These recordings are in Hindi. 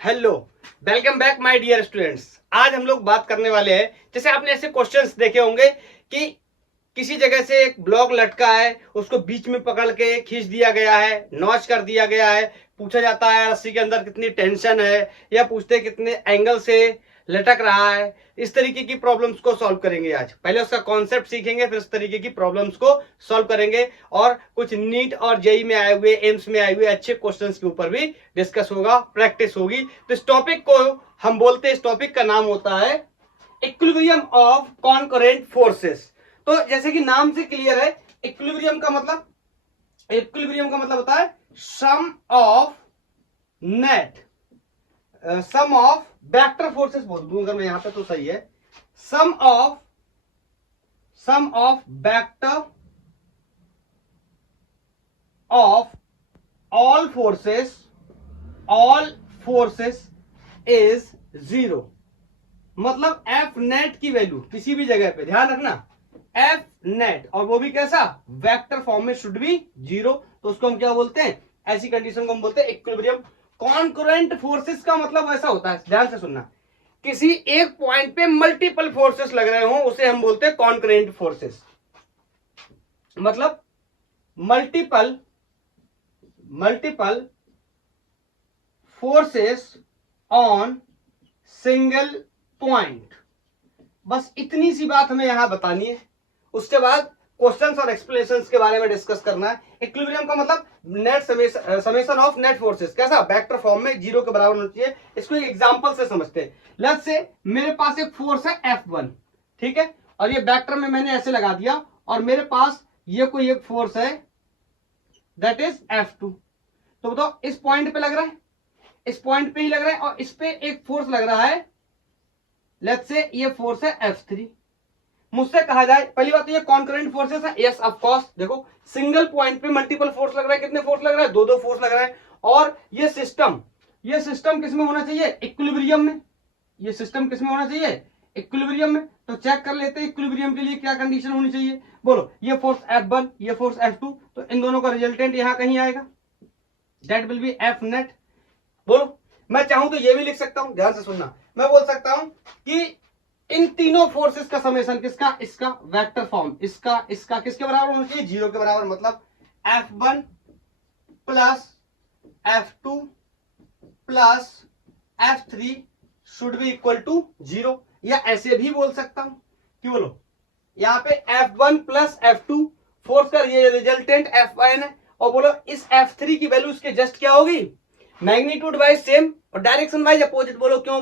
Hello, welcome back my dear students. आज हम लोग बात करने वाले हैं, जैसे आपने ऐसे क्वेश्चंस देखे होंगे कि किसी जगह से एक ब्लॉक लटका है, उसको बीच में पकड़ के खींच दिया गया है, नॉच कर दिया गया है। पूछा जाता है रस्सी के अंदर कितनी टेंशन है, या पूछते हैं कितने एंगल से लटक रहा है। इस तरीके की प्रॉब्लम्स को सॉल्व करेंगे आज। पहले उसका कॉन्सेप्ट सीखेंगे, फिर इस तरीके की प्रॉब्लम्स को सॉल्व करेंगे और कुछ नीट और जेई में आए हुए, एम्स में आए हुए अच्छे क्वेश्चंस के ऊपर भी डिस्कस होगा, प्रैक्टिस होगी। तो इस टॉपिक को हम बोलते हैं, इस टॉपिक का नाम होता है इक्विलिब्रियम ऑफ कॉन्करेंट फोर्सेस। तो जैसे कि नाम से क्लियर है, इक्विलिब्रियम का मतलब होता है sum of net, sum of vector forces बोल दूं अगर मैं यहां पे तो सही है। Sum of vector of all forces is zero. मतलब एफ नेट की वैल्यू किसी भी जगह पे, ध्यान रखना, एफ नेट, और वो भी कैसा, वेक्टर फॉर्म में, शुड बी जीरो। तो उसको हम क्या बोलते हैं, ऐसी कंडीशन को हम बोलते हैं इक्विलिब्रियम। कॉन्करेंट फोर्सेस का मतलब ऐसा होता है, ध्यान से सुनना, किसी एक पॉइंट पे मल्टीपल फोर्सेस लग रहे हो, उसे हम बोलते हैं कॉन्करेंट फोर्सेस। मतलब multiple forces on single point. बस इतनी सी बात हमें यहां बतानी है। उसके बाद क्वेश्चंस और एक्सप्लेनेशंस के बारे में डिस्कस करना है। इक्विलिब्रियम का मतलब net summation of net forces, कैसा, वेक्टर फॉर्म में, जीरो के बराबर होना चाहिए। इसको एक एग्जांपल से समझते हैं। लेट्स से मेरे पास एक फोर्स है F1, ठीक है, और ये वेक्टर में मैंने ऐसे लगा दिया, और मेरे पास ये कोई एक फोर्स है दैट इज F2। तो बताओ, इस पॉइंट पे लग रहा है, इस पॉइंट पे ही लग रहा है, और इस पे एक फोर्स लग रहा है, लेट्स से ये फोर्स है F3। मुझसे कहा जाए, पहली बात तो ये कॉन्करेंट फोर्सेस है, यस ऑफ कोर्स। देखो, सिंगल पॉइंट पे मल्टीपल फोर्स लग रहा है, कितने फोर्स लग रहा है, दो फोर्स लग रहा है। और ये सिस्टम किस में होना चाहिए, इक्विलिब्रियम में। ये सिस्टम किस में होना चाहिए, इक्विलिब्रियम में। तो चेक कर लेते हैं इक्विलिब्रियम के लिए क्या कंडीशन होनी चाहिए। बोलो, ये फोर्स F1, ये फोर्स F2, तो इन दोनों का रिजल्टेंट यहां कहीं आएगा, that will B F net. बोलो, मैं चाहूं तो ये भी लिख सकता हूं, ध्यान से सुनना, मैं बोल सकता हूं कि इन तीनों फोर्सेस का समेशन किसका, इसका वेक्टर फॉर्म, इसका किसके बराबर होना चाहिए, जीरो के बराबर। मतलब F1 plus F2 plus F3 should be equal to zero. या ऐसे भी बोल सकता हूं कि बोलो, यहां पे F1 प्लस F2 फोर्स का ये रिजल्टेंट F1 है, और बोलो इस F3 की वैल्यू इसके जस्ट क्या होगी, मैग्नीट्यूड वाइज सेम और डायरेक्शन वाइज अपोजिट। बोलो क्यों,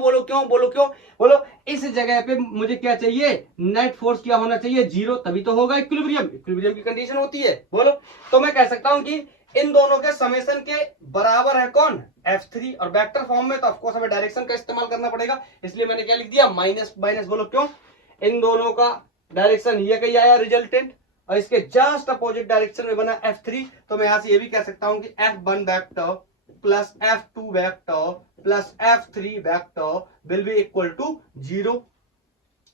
इस जगह पे मुझे क्या चाहिए, नेट फोर्स क्या होना चाहिए, जीरो, तभी तो होगा इक्विलिब्रियम की कंडीशन होती है। बोलो, तो मैं कह सकता हूं कि इन दोनों के समेशन के बराबर है कौन, F3, और वेक्टर फॉर्म में तो ऑफकोर्स हमें डायरेक्शन का इस्तेमाल करना पड़ेगा, इसलिए मैंने क्या लिख दिया, माइनस माइनस। बोलो क्यों, इन दोनों का डायरेक्शन ये कहीं आया रिजल्टेंट, और इसके जस्ट अपोजिट डायरेक्शन में बना F3। तो मैं यहां से ये भी कह सकता हूं कि F1 vector plus F2 vector plus F3 vector will be equal to zero.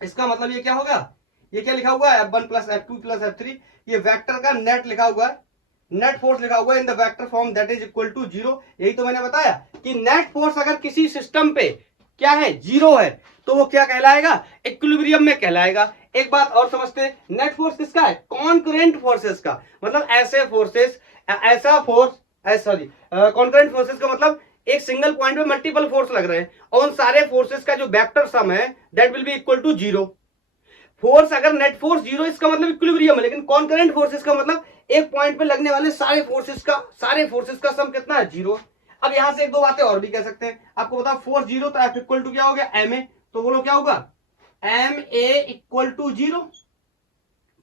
इसका मतलब ये क्या होगा, ये क्या लिखा हुआ है, F1 plus F2 plus F3, ये वेक्टर का नेट लिखा हुआ है, नेट फोर्स लिखा हुआ है in the vector form, that is equal to zero. यही तो मैंने बताया कि नेट फोर्स अगर किसी सिस्टम पे क्या है, जीरो है, तो वो क्या कहलाएगा, इक्विलिब्रियम में कहलाएगा। एक बात और समझते हैं, नेट फोर्स किसका है, कॉन्करेंट फोर्सेस का। मतलब ऐसे फोर्सेस, कॉन्करेंट फोर्सेस का मतलब एक सिंगल पॉइंट पे मल्टीपल फोर्स लग रहे हैं, और उन सारे फोर्सेस का जो वेक्टर सम है that will be equal to zero. Force अगर नेट फोर्स जीरो, इसका मतलब इक्विलिब्रियम है, लेकिन कॉन्करेंट फोर्सेस का मतलब एक पॉइंट पे लगने वाले सारे फोर्सेस का सम कितना है, जीरो। अब यहां से एक दो बातें और भी कह सकते हैं। आपको बता, फोर्स जीरो तो F इक्वल टू क्या हो गया, MA। तो बोलो क्या होगा, MA इक्वल टू जीरो।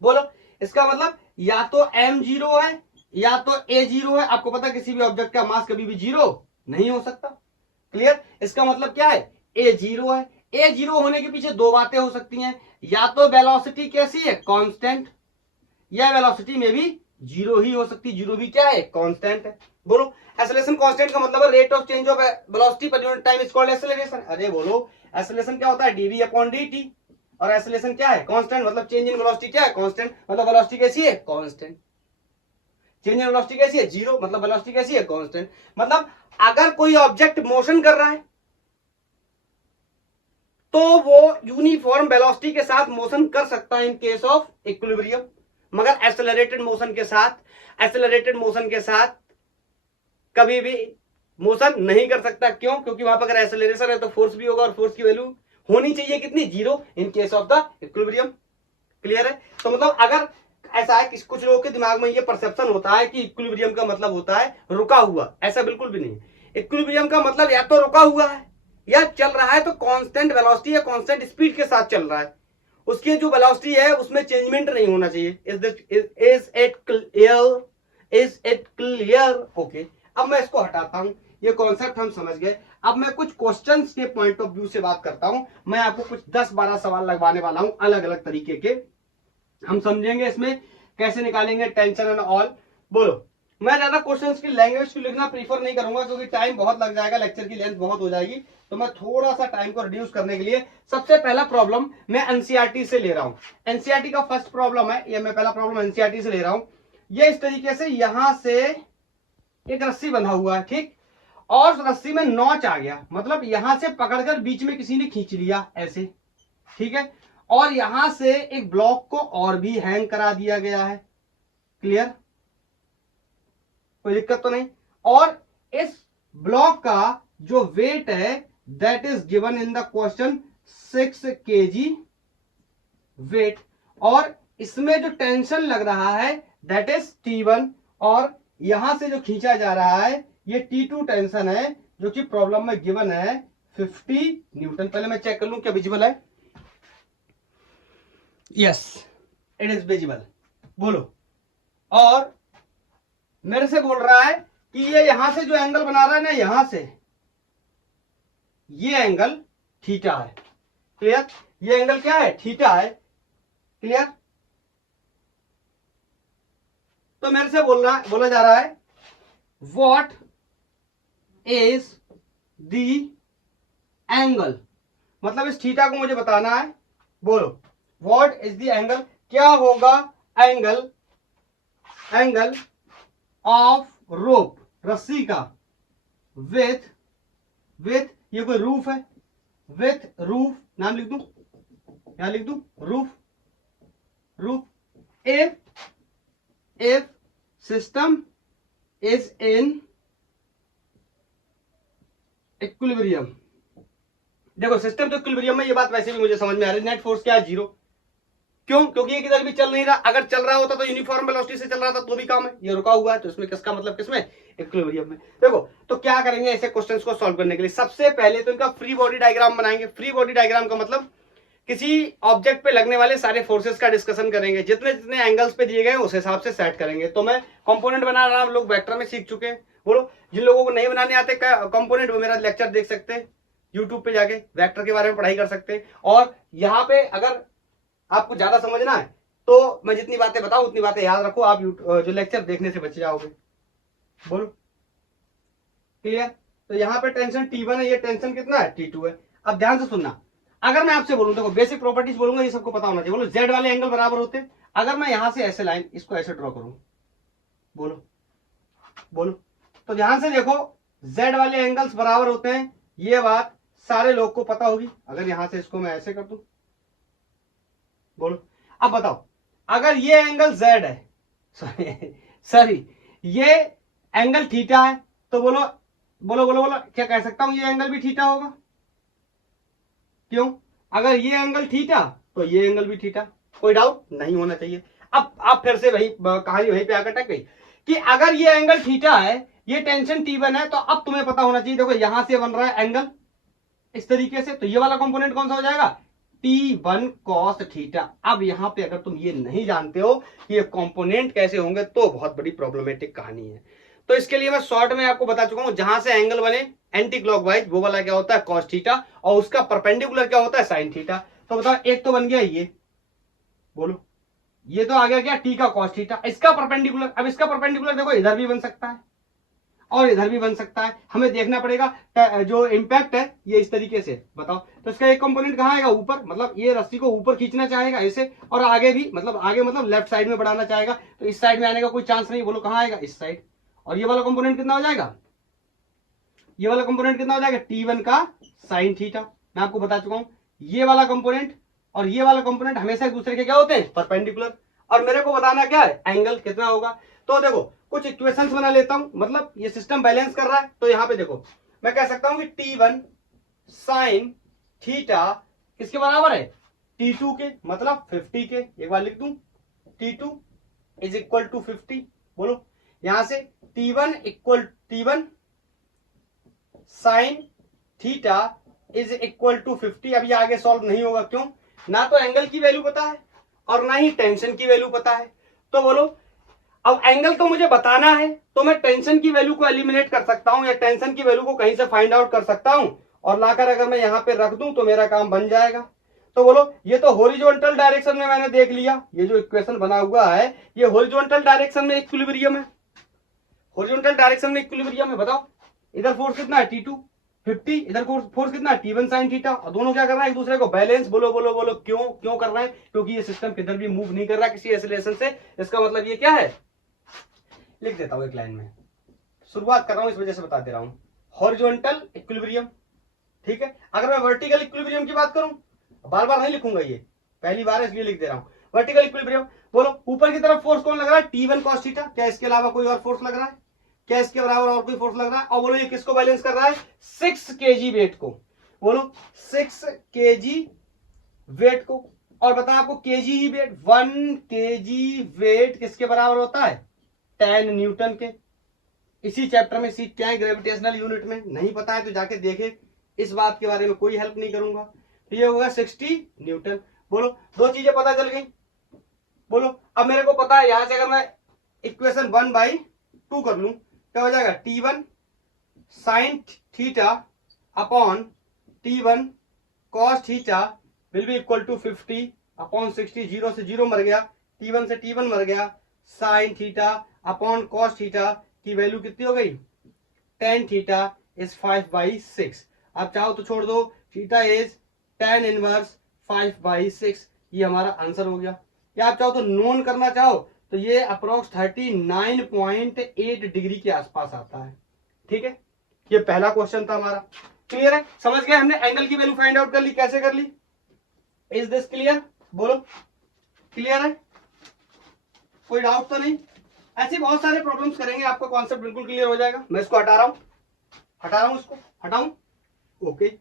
बोलो, इसका मतलब या तो M जीरो है या तो A जीरो है। आपको पता है किसी भी ऑब्जेक्ट का मास कभी भी जीरो नहीं हो सकता, क्लियर। इसका मतलब क्या है, A जीरो है। A जीरो होने के पीछे दो बातें हो सकती हैं, या तो वेलोसिटी कैसी है, कांस्टेंट, या वेलोसिटी में भी जीरो ही हो सकती, जीरो भी क्या है, कांस्टेंट है। बोलो, एक्सेलरेशन कांस्टेंट का मतलब है rate of change of velocity per unit time is called acceleration. अरे बोलो, एक्सेलरेशन क्या होता है, dv अपॉन dt, और एक्सेलरेशन क्या है, कांस्टेंट। मतलब चेंज इन वेलोसिटी क्या है, कांस्टेंट। मतलब वेलोसिटी कैसी है, कांस्टेंट। चेंज इन वेलोसिटी कैसी है, जीरो, मतलब वेलोसिटी कैसी है, कांस्टेंट। मतलब अगर कोई ऑब्जेक्ट मोशन कर रहा है, तो वो यूनिफॉर्म वेलोसिटी के साथ मोशन कर सकता है इन केस ऑफ इक्विलिब्रियम, मगर एक्सेलरेटेड मोशन के साथ कभी भी मोशन नहीं कर सकता। क्यों? क्योंकि वहां पर अगर एक्सेलरेशन है तो फोर्स भी होगा और फोर्स की वैल्यू होनी चाहिए कितनी, 0 in case of the equilibrium. Clear है? तो मतलब अगर ऐसा है कि कुछ लोगों के दिमाग में ये परसेप्शन होता है कि इक्विलिब्रियम का मतलब होता है रुका हुआ, ऐसा बिल्कुल भी नहीं। इक्विलिब्रियम का मतलब या तो रुका हुआ है या चल रहा है तो कांस्टेंट वेलोसिटी या कांस्टेंट स्पीड के साथ चल रहा है, उसकी जो वेलोसिटी है उसमें चेंजमेंट नहीं होना चाहिए। Is it clear? ओके, अब मैं इसको हटाता हूं, ये कॉन्सेप्ट हम समझ गए। अब मैं कुछ क्वेश्चंस के पॉइंट ऑफ व्यू से बात करता हूं। मैं आपको कुछ 10-12 सवाल लगवाने वाला हूं अलग अलग तरीके के, हम समझेंगे इसमें कैसे निकालेंगे टेंशन एंड ऑल। बोलो। मैं ज्यादा क्वेश्चंस की लैंग्वेज को लिखना प्रीफर नहीं करूंगा क्योंकि टाइम बहुत लग जाएगा, लेक्चर की लेंथ बहुत हो जाएगी, तो मैं थोड़ा सा टाइम को रिड्यूस करने के लिए सबसे पहला प्रॉब्लम मैं एनसीईआरटी से ले रहा हूं। एनसीईआरटी का फर्स्ट प्रॉब्लम है, ये मैं पहला प्रॉब्लम एनसीईआरटी से ले रहा हूं। ये इस तरीके से यहां से एक रस्सी बंधा हुआ है, ठीक, और रस्सी में नॉच आ गया, मतलब यहां से पकड़कर बीच में किसी ने खींच लिया ऐसे, ठीक है, और यहां से एक ब्लॉक को और भी हैंग करा दिया गया है। क्लियर? कोई दिक्कत तो नहीं? और इस ब्लॉक का जो वेट है that is given in the question 6 kg weight, और इसमें जो टेंशन लग रहा है दैट इज T1, और यहां से जो खींचा जा रहा है ये T2 टेंशन है जो कि प्रॉब्लम में गिवन है 50 न्यूटन। पहले मैं चेक कर लूं क्या विजिबल है। Yes, it is visible. बोलो। और मेरे से बोल रहा है कि ये यहां से जो एंगल बना रहा है ना, यहां से ये एंगल थीटा है। क्लियर? ये एंगल क्या है? थीटा है। क्लियर? तो मेरे से बोला जा रहा है व्हाट इज द एंगल, मतलब इस थीटा को मुझे बताना है। बोलो, व्हाट इज द एंगल, क्या होगा एंगल ऑफ रोप, रस्सी का, विथ ये कोई रूफ है, विथ रूफ, नाम लिख दूं, यहां लिख दूं roof, if system is in equilibrium. देखो, सिस्टम तो इक्विलिब्रियम में, ये बात वैसे भी मुझे समझ में आ रही है। नेट फोर्स क्या है? 0। क्यों? क्योंकि ये किधर भी चल नहीं रहा। अगर चल रहा होता तो यूनिफॉर्म वेलोसिटी से चल रहा था तो भी काम है। ये रुका हुआ है तो इसमें किसका मतलब, किसमें? इक्विलिब्रियम में। देखो, तो क्या करेंगे ऐसे क्वेश्चंस को सॉल्व करने के लिए? सबसे पहले तो इनका फ्री बॉडी डायग्राम बनाएंगे। फ्री बॉडी डायग्राम का मतलब किसी ऑब्जेक्ट पे लगने वाले सारे फोर्सेस का डिस्कशन करेंगे, जितने जितने एंगल्स पे दिए गए उस हिसाब से सेट करेंगे। तो मैं कंपोनेंट बनाना, हम लोग वेक्टर में सीख चुके हैं। बोलो, जिन लोगों को नहीं बनाने आते कंपोनेंट, वो मेरा लेक्चर देख सकते हैं यूट्यूब पे जाके, वेक्टर के बारे में पढ़ाई कर सकते हैं। और यहाँ पे अगर आपको ज्यादा समझना है तो मैं जितनी बातें बताऊं उतनी बातें याद रखो, आप जो लेक्चर देखने से बच जाओगे। बोलो, क्लियर? तो यहाँ पे टेंशन T1 है, ये टेंशन कितना है? T2 है। अब ध्यान से सुनना, अगर मैं आपसे बोलूं, देखो बेसिक प्रॉपर्टीज बोलूंगा, ये सबको पता होना चाहिए। बोलो, जेड वाले एंगल बराबर होते हैं। अगर मैं यहां से ऐसे लाइन इसको ऐसे ड्रॉ करूं, बोलो, तो ध्यान से देखो, जेड वाले एंगल्स बराबर होते हैं, ये बात सारे लोग को पता होगी। अगर यहां से इसको मैं ऐसे कर दूं, बोलो, अब बताओ, अगर ये एंगल जेड है, सॉरी ये एंगल थीटा है, तो बोलो बोलो बोलो बोलो, क्या कह सकता हूं? ये एंगल भी थीटा होगा। क्यों? अगर ये एंगल थीटा तो ये एंगल भी थीटा। कोई डाउट नहीं होना चाहिए। अब फिर से वही कहानी वहीं पे आकर टक गई कि अगर ये एंगल थीटा है, ये टेंशन T1 है, तो अब तुम्हें पता होना चाहिए, देखो यहां से बन रहा है एंगल इस तरीके से, तो ये वाला कंपोनेंट कौन सा हो जाएगा? T1 cos theta. अब यहां पे अगर तुम ये नहीं जानते हो कि ये कंपोनेंट कैसे होंगे तो बहुत बड़ी प्रॉब्लमेटिक कहानी है। तो इसके लिए मैं शॉर्ट में आपको बता चुका हूं, जहां से एंगल बने एंटी क्लॉकवाइज, वो वाला क्या होता है? कॉस थीटा, और उसका परपेंडिकुलर क्या होता है? Sine theta. तो बताओ, एक तो बन गया ये, बोलो, ये तो आ गया क्या? टी का कॉस थीटा, इसका परपेंडिकुलर। अब इसका परपेंडिकुलर देखो, इधर भी बन सकता है और इधर भी बन सकता है, हमें देखना पड़ेगा जो इम्पैक्ट है ये इस तरीके से। बताओ, तो इसका एक कंपोनेंट कहां आएगा? ऊपर, मतलब ये रस्सी को ऊपर खींचना चाहेगा ऐसे, और आगे भी, मतलब आगे मतलब लेफ्ट साइड में बढ़ाना चाहेगा, तो इस साइड में आने का कोई चांस नहीं। बोलो, कहां आएगा? इस साइड। और ये वाला कंपोनेंट कितना हो जाएगा? ये वाला कंपोनेंट कितना हो जाएगा? T1 का साइन थीटा। मैं आपको बता चुका हूं, ये वाला कंपोनेंट और ये वाला कंपोनेंट हमेशा एक दूसरे के क्या होते हैं, परपेंडिकुलर। और मेरे को बताना क्या है, एंगल कितना होगा। तो देखो कुछ इक्वेशंस बना लेता हूं, मतलब ये सिस्टम बैलेंस कर रहा है। तो यहां पे देखो मैं कह सकता हूं कि T1 साइन थीटा किसके बराबर है, T2 के, मतलब 50 के। एक बार लिख दूं, T2 इज इक्वल टू 50। बोलो यहां से T1 sine theta is equal to 50। अब ये आगे सॉल्व नहीं होगा, क्यों, ना तो एंगल की वैल्यू पता है और ना ही टेंशन की वैल्यू पता है। तो बोलो अब एंगल तो मुझे बताना है, तो मैं टेंशन की वैल्यू को एलिमिनेट कर सकता हूं या टेंशन की वैल्यू को कहीं से फाइंड आउट कर सकता हूं और लाकर अगर मैं यहां पे रख दूं तो मेरा काम बन जाएगा। तो बोलो ये तो हॉरिजॉन्टल डायरेक्शन में मैंने देख लिया, ये जो इक्वेशन बना हुआ है ये हॉरिजॉन्टल डायरेक्शन में इक्विलिब्रियम है। हॉरिजॉन्टल डायरेक्शन में इक्विलिब्रियम है। बताओ इधर फोर्स कितना है, T2 50, इधर फोर्स कितना है, T1 साइन थीटा, और दोनों क्या कर रहे हैं, एक दूसरे को बैलेंस। बोलो बोलो बोलो क्यों क्यों कर रहे हैं, क्योंकि ये सिस्टम किधर भी मूव नहीं कर रहा किसी एक्सीलरेशन से। इसका मतलब ये क्या है, लिख देता हूं एक लाइन में, शुरुआत कर रहा हूं इस वजह से बता दे रहा हूं। हॉरिजॉन्टल इक्विलिब्रियम, ठीक है। अगर मैं वर्टिकल इक्विलिब्रियम की बात करूं, बार बार नहीं लिखूंगा, ये पहली बार इसलिए लिख दे रहा हूं। वर्टिकल इक्विलिब्रियम, बोलो ऊपर की तरफ फोर्स कौन लग रहा है, T1 cos थीटा। क्या इसके अलावा कोई और फोर्स लग रहा है, क्या इसके बराबर और कोई फोर्स लग रहा है। और बोलो ये किसको बैलेंस कर रहा है, 6 kg वेट को। बोलो 6 kg वेट को। और बता आपको केजी ही वेट, 1 kg वेट किसके बराबर होता है, 10 न्यूटन के। इसी चैप्टर में सीख क्या है, ग्रेविटेशनल यूनिट में। नहीं पता है तो जाके देखे, इस बात के बारे में कोई हेल्प नहीं करूंगा। तो ये होगा 60 न्यूटन। बोलो दो चीजें पता चल गई। बोलो अब मेरे को पता है, यहां से अगर मैं इक्वेशन 1/2 कर लूं क्या हो जाएगा, T1 sine theta upon T1 cos theta will be equal to 50 upon 60। 0 से 0 मर गया, T1 से T1 मर गया, sign theta upon cos theta की वैल्यू कितनी हो गई, tan थीटा इज 5/6। अब चाहो तो छोड़ दो, थीटा इज tan इनवर्स 5/6। ये हमारा आंसर हो गया। या आप चाहो तो नोन करना चाहो तो ये अप्रोक्स 39.8 डिग्री के आसपास आता है, ठीक है। ये पहला क्वेश्चन था हमारा। क्लियर है, समझ गए हमने एंगल की वैल्यू फाइंड आउट कर ली, कैसे कर ली, इज दिस क्लियर। बोलो क्लियर है, कोई डाउट तो नहीं। ऐसे बहुत सारे प्रॉब्लम्स करेंगे, आपका कॉन्सेप्ट बिल्कुल क्लियर हो जाएगा। मैं इसको हटा रहा हूं इसको हटाऊं, ओके।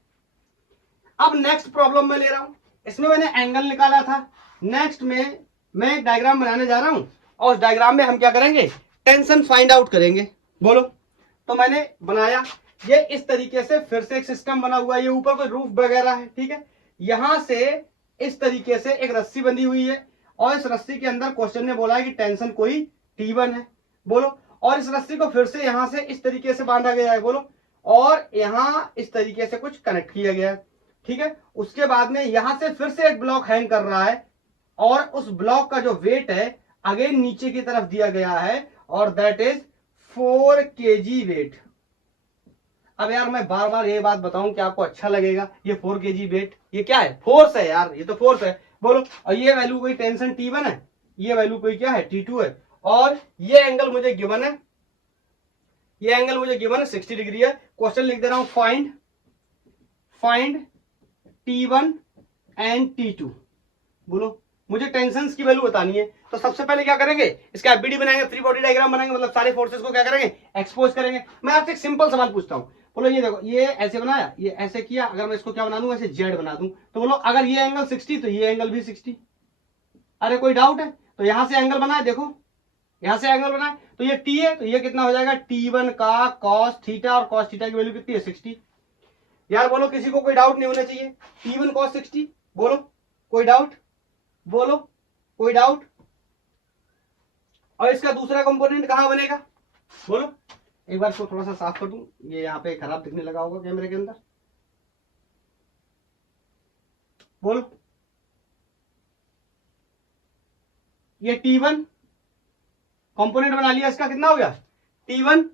अब नेक्स्ट प्रॉब्लम में ले रहा हूं, इसमें मैंने एंगल निकाला था। नेक्स्ट में मैं एक डायग्राम बनाने जा रहा हूं और उस डायग्राम में हम क्या करेंगे, टेंशन फाइंड आउट करेंगे। बोलो, तो मैंने बनाया ये इस तरीके से, फिर से एक सिस्टम बना हुआ है। ये ऊपर कोई रूफ वगैरह है, ठीक है। यहां से इस तरीके से एक रस्सी बंधी हुई है और इस रस्सी के अंदर क्वेश्चन ने बोला है कि टेंशन कोई T1 है। बोलो, और इस रस्सी को फिर से यहां से इस तरीके से बांधा गया है। बोलो, और यहां इस तरीके से कुछ कनेक्ट किया गया है, ठीक है। उसके बाद में यहां से फिर से एक ब्लॉक हैंग कर रहा है और उस ब्लॉक का जो वेट है अगेन नीचे की तरफ दिया गया है और दैट इज 4 kg वेट। अब यार मैं बार बार ये बात बताऊं कि आपको अच्छा लगेगा, ये 4 kg वेट, ये क्या है, फोर्स है यार, ये तो फोर्स है। बोलो, और ये वैल्यू कोई टेंशन T1 है, ये वैल्यू कोई क्या है, T2 है, और ये एंगल मुझे गिवन है, ये एंगल मुझे गिवन है 60 डिग्री है। क्वेश्चन लिख दे रहा हूं, फाइंड T1 एंड T2। बोलो, मुझे टेंशंस की वैल्यू बतानी है। तो सबसे पहले क्या करेंगे, इसका एफबीडी बनाएंगे, फ्री बॉडी डायग्राम बनाएंगे, मतलब सारे फोर्सेस को क्या करेंगे, एक्सपोज करेंगे। मैं आपसे एक सिंपल सवाल पूछता हूं, बोलो ये देखो, ये ऐसे बनाया, ये ऐसे किया, अगर मैं इसको क्या बना दूं, ऐसे जेड बना दूं, तो बोलो अगर ये एंगल 60 तो ये एंगल भी 60। अरे कोई डाउट है, तो यहां से एंगल बनाए, देखो यहां से एंगल बनाए, तो ये टी है, तो ये कितना हो जाएगा, T1 का cos थीटा, और cos थीटा की वैल्यू कितनी है, 60। यार बोलो, किसी को कोई डाउट नहीं होना चाहिए, T1 cos 60। बोलो कोई डाउट, बोलो कोई डाउट। और इसका दूसरा कंपोनेंट कहां बनेगा, बोलो। एक बार इसको थोड़ा सा साफ कर दूं, ये यहाँ पे खराब दिखने लगा होगा कैमरे के अंदर। बोलो, ये T1 कंपोनेंट बना लिया, इसका कितना हो गया, T1।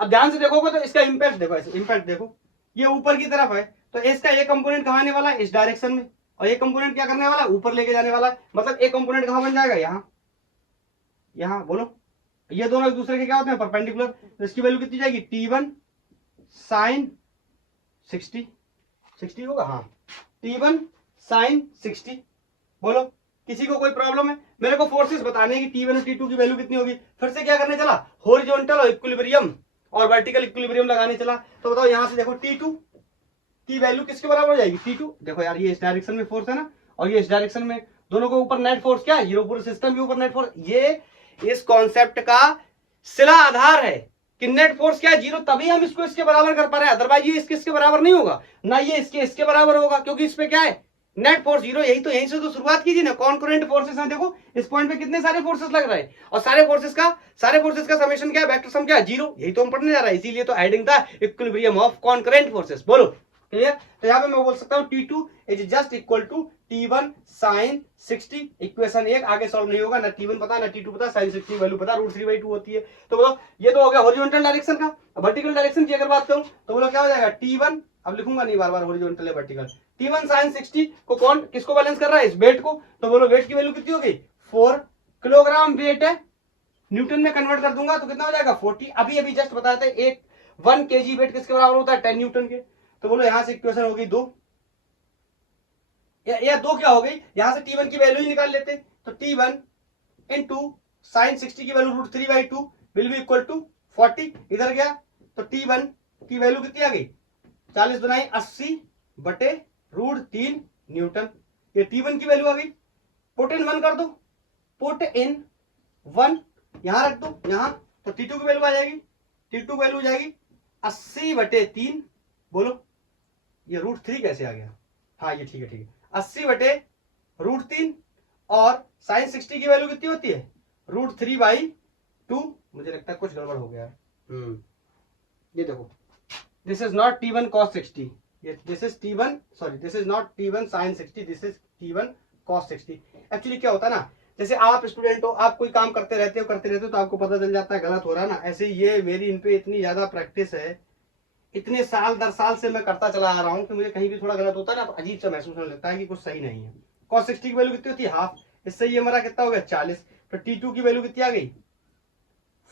अब ध्यान से देखोगे तो इसका इंपैक्ट देखो, ऐसे इंपैक्ट देखो, ये ऊपर की तरफ है, तो इसका ये कंपोनेंट कहां आने वाला है, इस डायरेक्शन में, और ये कंपोनेंट क्या करने वाला है, ऊपर लेके जाने वाला है। मतलब एक कंपोनेंट कहां बन जाएगा, यहां, यहां। बोलो, ये दोनों एक दूसरे के क्या होते हैं, परपेंडिकुलर। तो इसकी वैल्यू कितनी जाएगी, T1 साइन 60। 60 होगा, हाँ, T1 sin 60। बोलो किसी को कोई प्रॉब्लम है? मेरे को फोर्सेस बताने की T1 और T2 की वैल्यू कितनी होगी। फिर से क्या करने चला, हॉरिजॉन्टल और इक्विलिब्रियम और वर्टिकल इक्विलिब्रियम लगाने चला। तो बताओ यहां से देखो T2 की वैल्यू किसके बराबर हो जाएगी, T2। देखो यार ये इस डायरेक्शन में फोर्स है ना, और ये इस डायरेक्शन में, दोनों के ऊपर नेट फोर्स क्या है, जीरो, पूरे सिस्टम के ऊपर नेट फोर्स। ये इस कॉन्सेप्ट का शिला आधार है कि नेट फोर्स क्या है, जीरो, तभी हम इसको इसके बराबर कर पा रहे हैं। अदरवाइज ये इसके बराबर नहीं होगा, ना ये इसके बराबर होगा, क्योंकि इस पे क्या है, नेट फोर्स जीरो। यहीं से तो शुरुआत की थी ना, कॉन्करेंट फोर्सेस हैं। देखो इस पॉइंट पे कितने सारे फोर्सेस लग रहे हैं, और सारे फोर्सेस का समेशन क्या है, वेक्टर सम क्या है, जीरो। यही तो हम पढ़ने जा रहे हैं, इसीलिए तो adding the equilibrium of concurrent forces. बोलो क्लियर। तो यहाँ पे मैं बोल सकता हूँ T2 is just equal to T1 sin 60। Equation 1 आगे सॉल्व नहीं होगा, ना T1 पता ना T2 पता, sin 60 वैल्यू पता, √3/2 होती है। तो बोलो ये तो हो गया हॉरिजॉन्टल डायरेक्शन का। वर्टिकल डायरेक्शन की अगर बात करूं तो बोलो क्या हो जाएगा, T1, अब लिखूंगा नहीं बार बार हॉरिजॉन्टल है वर्टिकल, T1 sin 60 को कौन किसको बैलेंस कर रहा है, इस वेट को। तो बोलो वेट की वैल्यू कितनी होगी, 4 किलोग्राम वेट है, न्यूटन में कन्वर्ट कर दूंगा तो कितना हो जाएगा, 40। अभी जस्ट बताए थे 1 kg वेट किसके बराबर होता है, 10 न्यूटन के। तो बोलो यहां से इक्वेशन हो गई 2, या 2 क्या हो गई, यहां से T1 की वैल्यू ही निकाल लेते। तो T1 इंटू साइन 60 की value √3/2 will be equal to 40। इधर गया तो T1 की वैल्यू कितनी आ गई, 40 दुनाई 80 बटे √3 न्यूटन। ये T1 की वैल्यू आ गई। पुट इन 1 कर दो, पुट इन 1 यहां रख दो यहां, तो T2 की वैल्यू आ जाएगी, T2 की वैल्यू हो जाएगी 80 बटे 3। बोलो ये √3 कैसे आ गया, हाँ ये ठीक है 80 बटे √3, और साइन 60 की वैल्यू कितनी होती है, √3/2। मुझे लगता है कुछ गड़बड़ हो गया है। ये देखो this is not T1 cos 60, this is T1, sorry this is not T1 sin 60, this is T1 cos 60। Actually क्या होता है ना, जैसे आप स्टूडेंट हो, आप कोई काम करते रहते हो तो आपको पता चल जाता है गलत हो रहा है ना। ऐसे ये मेरी इन पे इतनी ज्यादा प्रैक्टिस है, इतने साल दर साल से मैं करता चला आ रहा हूं कि मुझे कहीं भी थोड़ा गलत होता है ना तो अजीब सा महसूस होने लगता है कि कुछ सही नहीं है। cos 60 की वैल्यू कितनी होती है, हाफ, इससे ये हमारा कितना हो गया 40। तो T2 की वैल्यू कितनी आ गई,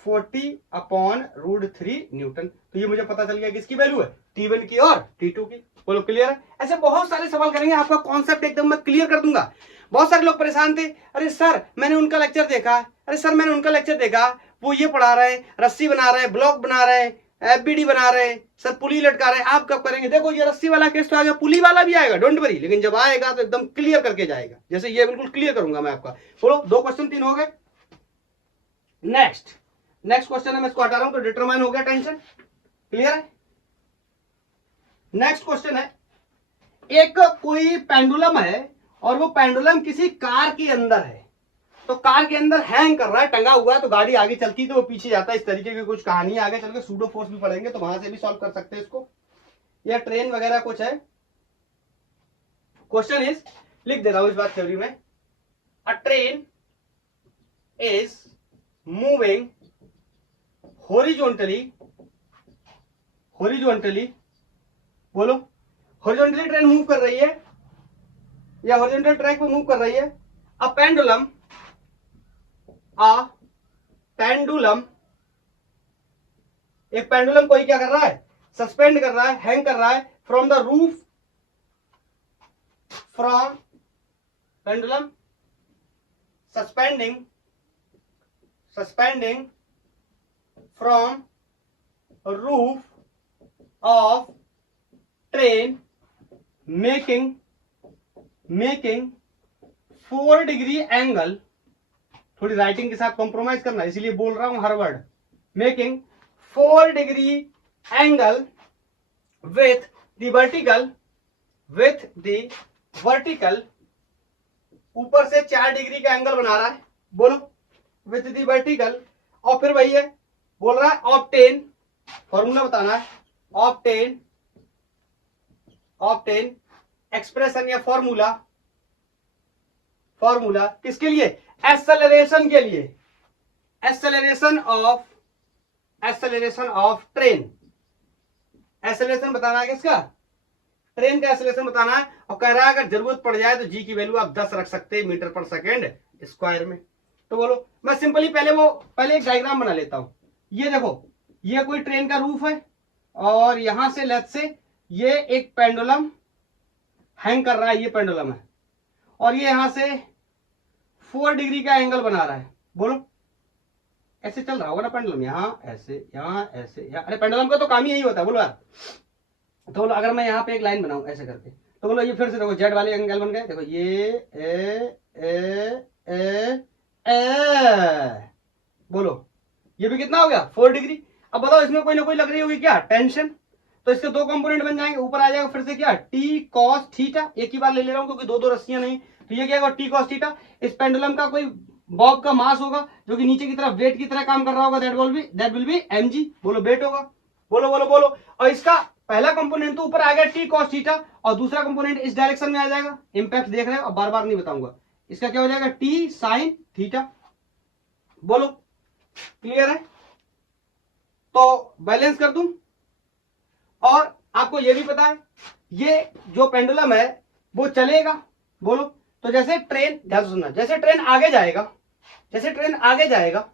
40/√3 न्यूटन। तो ये मुझे पता चल गया किसकी वैल्यू है, T1 की और T2 की। बोलो क्लियर है। ऐसे बहुत सारे सवाल करेंगे, आपका कॉन्सेप्ट एकदम मैं क्लियर कर दूंगा। बहुत सारे लोग परेशान थे, अरे सर मैंने उनका लेक्चर देखा, अरे सर मैंने उनका लेक्चर देखा, वो ये पढ़ा रहे हैं, रस्सी बना रहे हैं, ब्लॉक बना रहे हैं, FBD बना रहे हैं, सर पुली लटका रहे हैं, आप कब करेंगे। देखो ये रस्सी वाला केस तो आ गया, पुली वाला भी आएगा, डोंट वरी, लेकिन जब आएगा तो एकदम क्लियर करके जाएगा, जैसे ये बिल्कुल क्लियर करूंगा मैं आपका। बोलो 2 क्वेश्चन 3 हो गए। नेक्स्ट क्वेश्चन है, मैं इसको हटा रहा हूं तो डिटरमाइन हो गया, टेंशन क्लियर है। नेक्स्ट क्वेश्चन है, एक कोई पेंडुलम है और वो पेंडुलम किसी कार के अंदर है, तो कार के अंदर हैंग कर रहा है, टंगा हुआ है, तो गाड़ी आगे चलती तो वो पीछे जाता है। इस तरीके की कुछ कहानी आगे चल के सूडो फोर्स भी पढ़ेंगे तो वहां से भी सॉल्व कर सकते हैं इसको, या ट्रेन वगैरह कुछ है। क्वेश्चन इज, लिख दे रहा हूं इस बात थ्योरी में, अ ट्रेन इज मूविंग हॉरिजॉन्टली, बोलो हॉरिजॉन्टली ट्रेन मूव कर रही है या हॉरिजॉन्टल ट्रैक पे मूव कर रही है। अ पेंडुलम एक पेंडुलम कोई क्या कर रहा है, सस्पेंड कर रहा है, हैंग कर रहा है from the roof, from pendulum suspending from roof of train making 4 degree angle, थोड़ी राइटिंग के साथ कॉम्प्रोमाइज करना इसीलिए बोल रहा हूं हर word, making 4 degree angle with the vertical, ऊपर से 4 डिग्री का एंगल बना रहा है, बोलो विथ द वर्टिकल, और फिर वही है बोल रहा है ऑब्टेन, फॉर्मूला बताना है, ऑब्टेन एक्सप्रेशन या फॉर्मूला किसके लिए, एक्सेलरेशन के लिए, एक्सेलरेशन ऑफ ट्रेन, एक्सेलरेशन बताना है किसका, ट्रेन का एक्सेलरेशन बताना है। और कह रहा है अगर जरूरत पड़ जाए तो जी की वैल्यू आप 10 रख सकते हैं मीटर पर सेकेंड स्क्वायर में। तो बोलो मैं सिंपली पहले एक डायग्राम बना लेता हूं। ये देखो ये कोई ट्रेन का रूफ है और यहां से लेफ्ट से ये एक पेंडुलम हैंग कर रहा है, ये पेंडुलम है, और ये यहां से 4 डिग्री का एंगल बना रहा है। बोलो ऐसे चल रहा होगा ना पेंडुलम, यहाँ ऐसे, यहाँ ऐसे, यहाँ। अरे पेंडुलम का तो काम ही यही होता है। बोलो यार, तो बोलो अगर मैं यहाँ पे एक लाइन बनाऊं ऐसे करके, तो बोलो ये फिर से देखो जेड वाले एंगल बन गए। देखो ये ए बोलो ये भी कितना हो गया 4 डिग्री। अब बताओ इसमें कोई ना कोई लग रही होगी क्या टेंशन, तो इसके दो कंपोनेंट बन जाएंगे, ऊपर आ जाएगा फिर से क्या टी कॉस थीटा। एक ही बार ले रहा हूं क्योंकि दो रस्सियां नहीं, तो ये क्या होगा टी कॉस थीटा। इस पेंडुलम का कोई बॉब का मास होगा जो कि नीचे की तरफ वेट की तरह काम कर रहा होगा, दैट विल बी mg। बोलो वेट होगा। बोलो बोलो बोलो। और इसका पहला कंपोनेंट तो ऊपर आ गया टी कॉस थीटा, और दूसरा कंपोनेंट इस डायरेक्शन में आ जाएगा। इंपैक्ट देख रहे हो, अब बार बार नहीं बताऊंगा। इसका क्या हो जाएगा टी साइन थीटा। बोलो क्लियर है। तो बैलेंस कर दूं, और आपको यह भी पता है ये जो पेंडुलम है वो चलेगा। बोलो तो जैसे ट्रेन, ध्यान से सुनना, जैसे ट्रेन आगे जाएगा, जैसे ट्रेन आगे जाएगा,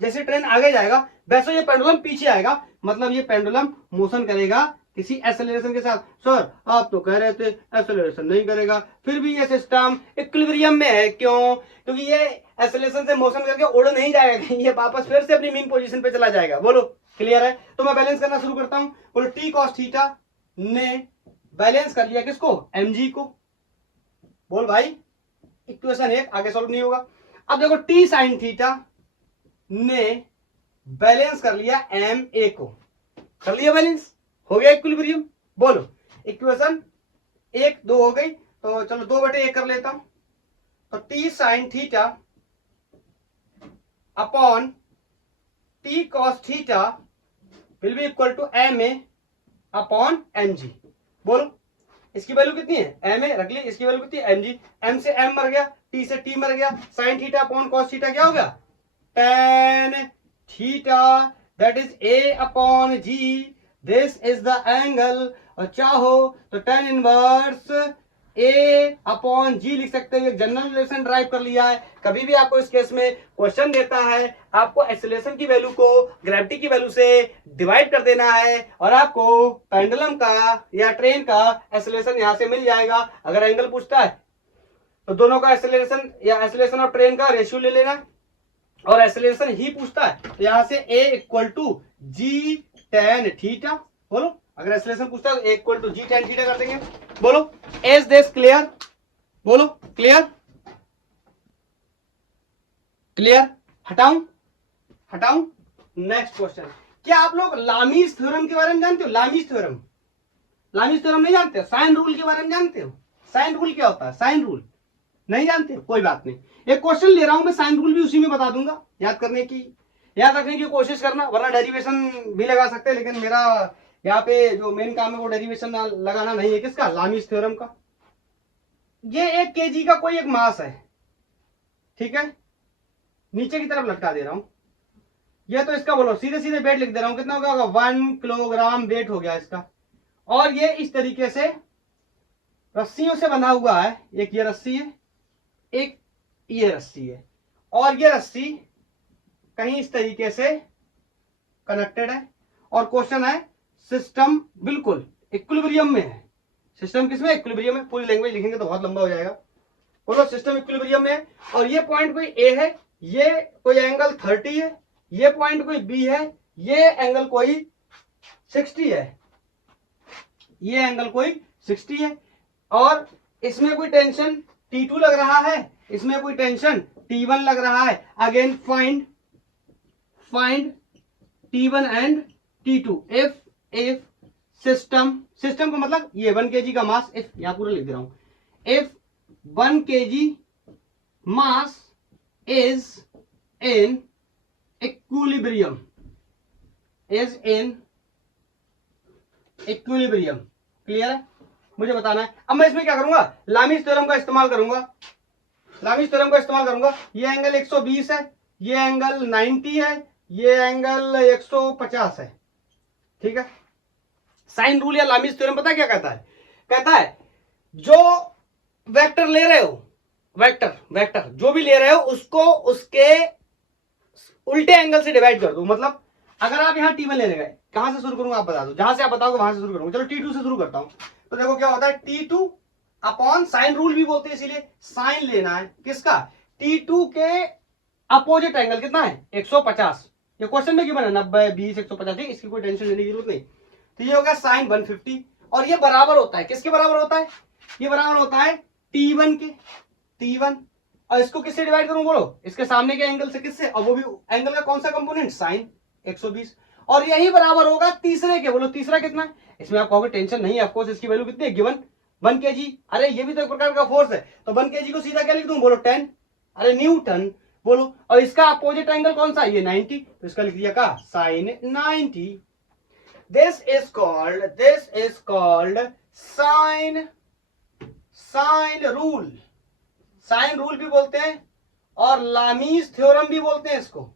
जैसे ट्रेन आगे जाएगा, वैसे ये पेंडुलम पीछे आएगा। मतलब ये पेंडुलम मोशन करेगा किसी एक्सेलरेशन के साथ। सर आप तो कह रहे थे एक्सेलरेशन नहीं करेगा, फिर भी ये सिस्टम इक्विलिब्रियम में है। क्यों? क्योंकि ये एक्सेलरेशन से मोशन करके उड़ नहीं जाएगा, ये वापस फिर से अपनी मीन पोजीशन पे चला जाएगा। बोलो क्लियर है। तो मैं बैलेंस करना शुरू करता हूं। बोलो टी कॉस थीटा ने बैलेंस कर लिया किसको, mg को। बोल भाई इक्वेशन 1 आगे सॉल्व नहीं होगा। अब देखो टी साइन थीटा ने बैलेंस कर लिया ma को। कर लिया बैलेंस, हो गया इक्विलिब्रियम। बोलो इक्वेशन 1 2 हो गई, तो चलो 2/1 कर लेता हूं। तो T sine theta upon T cos theta will be equal to ma upon mg। बोलो इसकी वैल्यू कितनी है, ma रख ली, इसकी वैल्यू कितनी है mg। m से m मर गया, t से t मर गया, sign theta upon cos theta क्या हो गया tan theta, that is a upon g। This is the angle, और चाहो तो tan inverse a upon g लिख सकते हो। जनरल रिलेशन ड्राइव कर लिया है। कभी भी आपको इस केस में क्वेश्चन देता है, आपको एक्सेलरेशन की वैल्यू को ग्रेविटी की वैल्यू से डिवाइड कर देना है, और आपको पेंडुलम का या ट्रेन का एक्सेलरेशन यहां से मिल जाएगा। अगर एंगल पूछता है तो दोनों का एक्सेलरेशन या एक्सेलरेशन और ट्रेन का रेशियो ले लेना, और एक्सेलरेशन ही पूछता है तो यहां से a equal to g tan theta. बोलो अगर एक्सेलरेशन पूछता है तो a equal to g tan theta कर देंगे। बोलो इज दिस क्लियर? बोलो क्लियर, क्लियर। हटाऊं, हटाऊं। Next question. क्या आप लोग लामीज थ्योरम के बारे में जानते हो? लामीज थ्योरम, लामीज थ्योरम नहीं जानते हो? साइन रूल के बारे में जानते हो? साइन रूल क्या होता है? साइन रूल नहीं जानते हो, कोई बात नहीं। एक क्वेश्चन ले रहा हूं मैं, साइन रूल भी उसी में बता दूंगा। याद करने की, याद रखने की कोशिश करना, वरना डेरिवेशन भी लगा सकते हैं, लेकिन मेरा यहाँ पे जो मेन काम है वो डेरिवेशन लगाना नहीं है। किसका? लामीज थ्योरम का। ये 1 kg का कोई एक मास है, ठीक है, नीचे की तरफ लटका दे रहा हूं। ये तो इसका बोलो सीधे सीधे वेट लिख दे रहा हूं, कितना होगा 1 किलोग्राम वेट हो गया इसका। और ये इस तरीके से रस्सियों से बंधा हुआ है। एक ये रस्सी है, एक ये रस्सी है, और ये रस्सी कहीं इस तरीके से कनेक्टेड है। और क्वेश्चन है सिस्टम बिल्कुल इक्विलिब्रियम में है। सिस्टम किसमें? इक्विलिब्रियम में। पूरी लैंग्वेज लिखेंगे तो बहुत लंबा हो जाएगा। बोलो सिस्टम इक्विलिब्रियम में है, और ये पॉइंट कोई ए है, ये कोई एंगल 30 है, ये पॉइंट कोई बी है, ये एंगल कोई 60 है, ये एंगल कोई 60 है, और इसमें कोई टेंशन T2 लग रहा है, इसमें कोई टेंशन T1 लग रहा है। Again find T1 and T2 if system, system का मतलब ये 1 kg का मास, इफ यहां पूरा लिख दे रहा हूं, if 1 kg mass is in equilibrium, is in equilibrium. Clear है? मुझे बताना है। अब मैं इसमें क्या करूंगा, लामीज थ्योरम का इस्तेमाल करूंगा, लामीज थ्योरम का इस्तेमाल करूंगा। ये एंगल 120 है, ये एंगल 90 है, ये एंगल 150 है, ठीक है। साइन रूल या लामीज थ्योरम पता क्या कहता है? कहता है जो वेक्टर ले रहे हो, वेक्टर जो भी ले रहे हो उसको उसके उल्टे एंगल से डिवाइड कर दो। मतलब अगर आप यहां T1 लेने गए, कहां से शुरू करूंगा आप बता दो, जहां से आप बताओगे वहां से शुरू करूंगा। चलो T2 से शुरू करता हूं। तो देखो क्या होता है, T2 अपॉन साइन रूल भी बोलते हैं, इसीलिए साइन लेना है किसका, T2 के अपोजिट एंगल कितना है 150। ये क्वेश्चन में क्यों बना 90 20 150, ठीक, इसकी कोई टेंशन लेने की जरूरत नहीं। तो ये हो गया साइन 150 और ये बराबर होता है किसके बराबर होता है, ये बराबर होता है T1 के, T1। और इसको किससे डिवाइड करूं बोलो, इसके सामने के एंगल से, किससे, और वो भी एंगल का कौन सा कंपोनेंट, साइन 120। और यही बराबर होगा तीसरे के, बोलो तीसरा कितना है, इसमें आप कहोगे टेंशन नहीं है, ऑफकोर्स इसकी वैल्यू कितनी है गिवन 1 kg। अरे ये भी तो एक प्रकार का फोर्स है, तो 1 kg को सीधा क्या लिख दूं, बोलो 10, अरे न्यूटन बोलो। और इसका अपोजिट एंगल कौन सा, ये 90, तो इसका लिख दिया का sine 90। This is called sine rule, sine rule भी बोलते हैं और लामीज थ्योरम भी बोलते हैं, इसको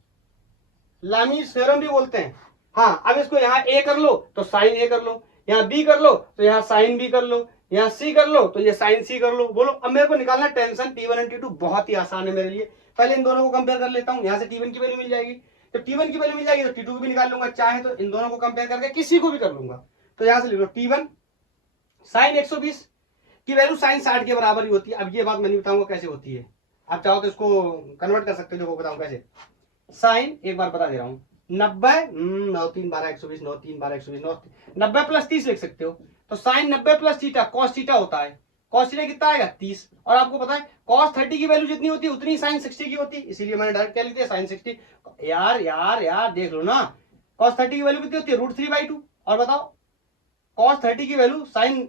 लामीज थ्योरम भी बोलते हैं। हाँ, अब इसको यहाँ ए कर लो तो साइन ए कर लो, यहाँ बी कर लो तो यहाँ साइन बी कर लो, यहाँ सी कर लो तो ये साइन सी कर लो। बोलो अब मेरे को निकालना टेंशन T1 और T2, बहुत ही आसान है मेरे लिए। पहले इन दोनों को कंपेयर कर लेता हूँ, यहाँ से T1 की वैल्यू मिल जाएगी, तो T1 की वैल्यू मिल जाएगी तो T2 की भी निकाल लूंगा, चाहे तो इन दोनों को कंपेयर करके किसी को भी कर लूंगा। तो यहाँ से लिख लो T1 साइन 120 की वैल्यू साइन 60 के बराबर ही होती है। अब ये बात मैं नहीं बताऊंगा कैसे होती है, आप चाहो तो इसको कन्वर्ट कर सकते हो, जो बताऊं कैसे। साइन एक बार बता दे रहा हूँ, 90 9 3 12 120 9 3 12 120 90 प्लस 30 लिख सकते हो। तो sine 90 plus theta cos theta होता है, कॉस थीटा कितना आएगा 30। और आपको पता है कॉस 30 की वैल्यू जितनी होती है उतनी साइन 60 की होती है, इसीलिए मैंने डायरेक्ट क्या लिख दिया साइन 60। यार देख लो ना, कॉस 30 की वैल्यू कितनी होती है √3/2। और बताओ कॉस 30 की वैल्यू साइन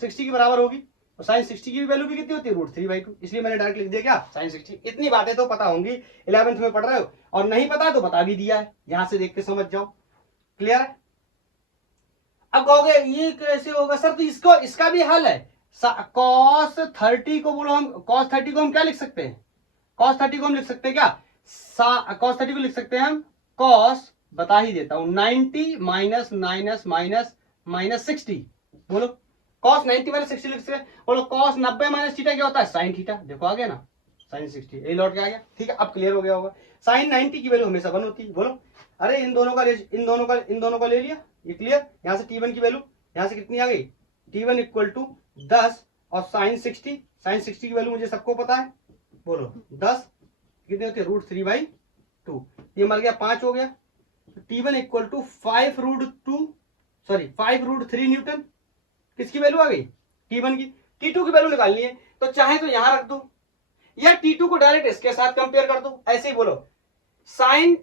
60 की बराबर होगी, तो साइन 60 की वैल्यू भी कितनी होती है √3/2, इसलिए मैंने डायरेक्ट लिख दिया क्या साइन 60। इतनी बातें तो पता होंगी, 11th में पढ़ रहे हो, और नहीं पता तो बता भी दिया है, यहां से देख के समझ जाओ। क्लियर है। अब कहोगे ये कैसे होगा सर, तो इसको इसका भी हल है। cos 30 को बोलो, हम cos 30 को हम क्या लिख सकते हैं, cos 30 को हम लिख सकते हैं क्या, cos 30 को लिख सकते हैं हम cos, बता ही देता हूं 90 माइनस 60। बोलो cos 90 माइनस 60 लिख सकते हैं। बोलो cos 90 माइनस थीटा क्या होता है साइन थीटा, देखो आ गया ना साइन 60, ये लौट के आ गया। ठीक है, अब क्लियर हो गया होगा। साइन 90 की वैल्यू हमेशा 1 होती है। बोलो अरे इन दोनों का ले लिया, ये क्लियर। यहां से T1 की वैल्यू यहां से कितनी आ गई, T1 इक्वल टू 10 और साइन 60 की वैल्यू मुझे सबको पता है। बोलो 10 कितने होते हैं √3/2, ये मर गया 5 हो गया। T1 इक्वल टू 5√3 न्यूटन, किसकी वैल्यू आ गई T1 की। T2 की वैल्यू निकालनी है तो चाहे तो यहां रख दो या T2 को डायरेक्ट इसके साथ कंपेयर कर दो, ऐसे ही बोलो साइन,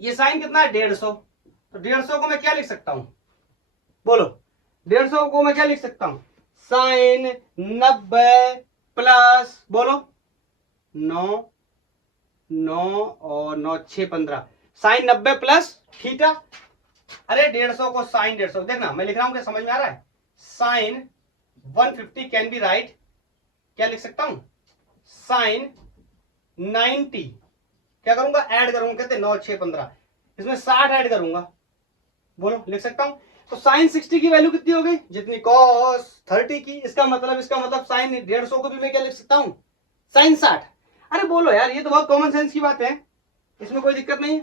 ये साइन कितना है 150, तो 150 को मैं क्या लिख सकता हूं, बोलो 150 को मैं क्या लिख सकता हूं, साइन 90 प्लस बोलो 9 और 9 6 15, साइन 90 प्लस थीटा। अरे 150 को साइन 150, देखना मैं लिख रहा हूं क्या, समझ में आ रहा है। साइन 150 कैन बी राइट, क्या लिख सकता हूं, साइन 90 क्या करूंगा, ऐड करूंगा, कहते 9 6 15, इसमें 60 ऐड करूंगा, बोलो लिख सकता हूं। तो साइन 60 की वैल्यू कितनी हो गई, जितनी कॉस 30 की। इसका मतलब साइन 150 को भी मैं क्या लिख सकता हूं, साइन 60। अरे बोलो यार, ये तो बहुत कॉमन सेंस की बात है, इसमें कोई दिक्कत नहीं है।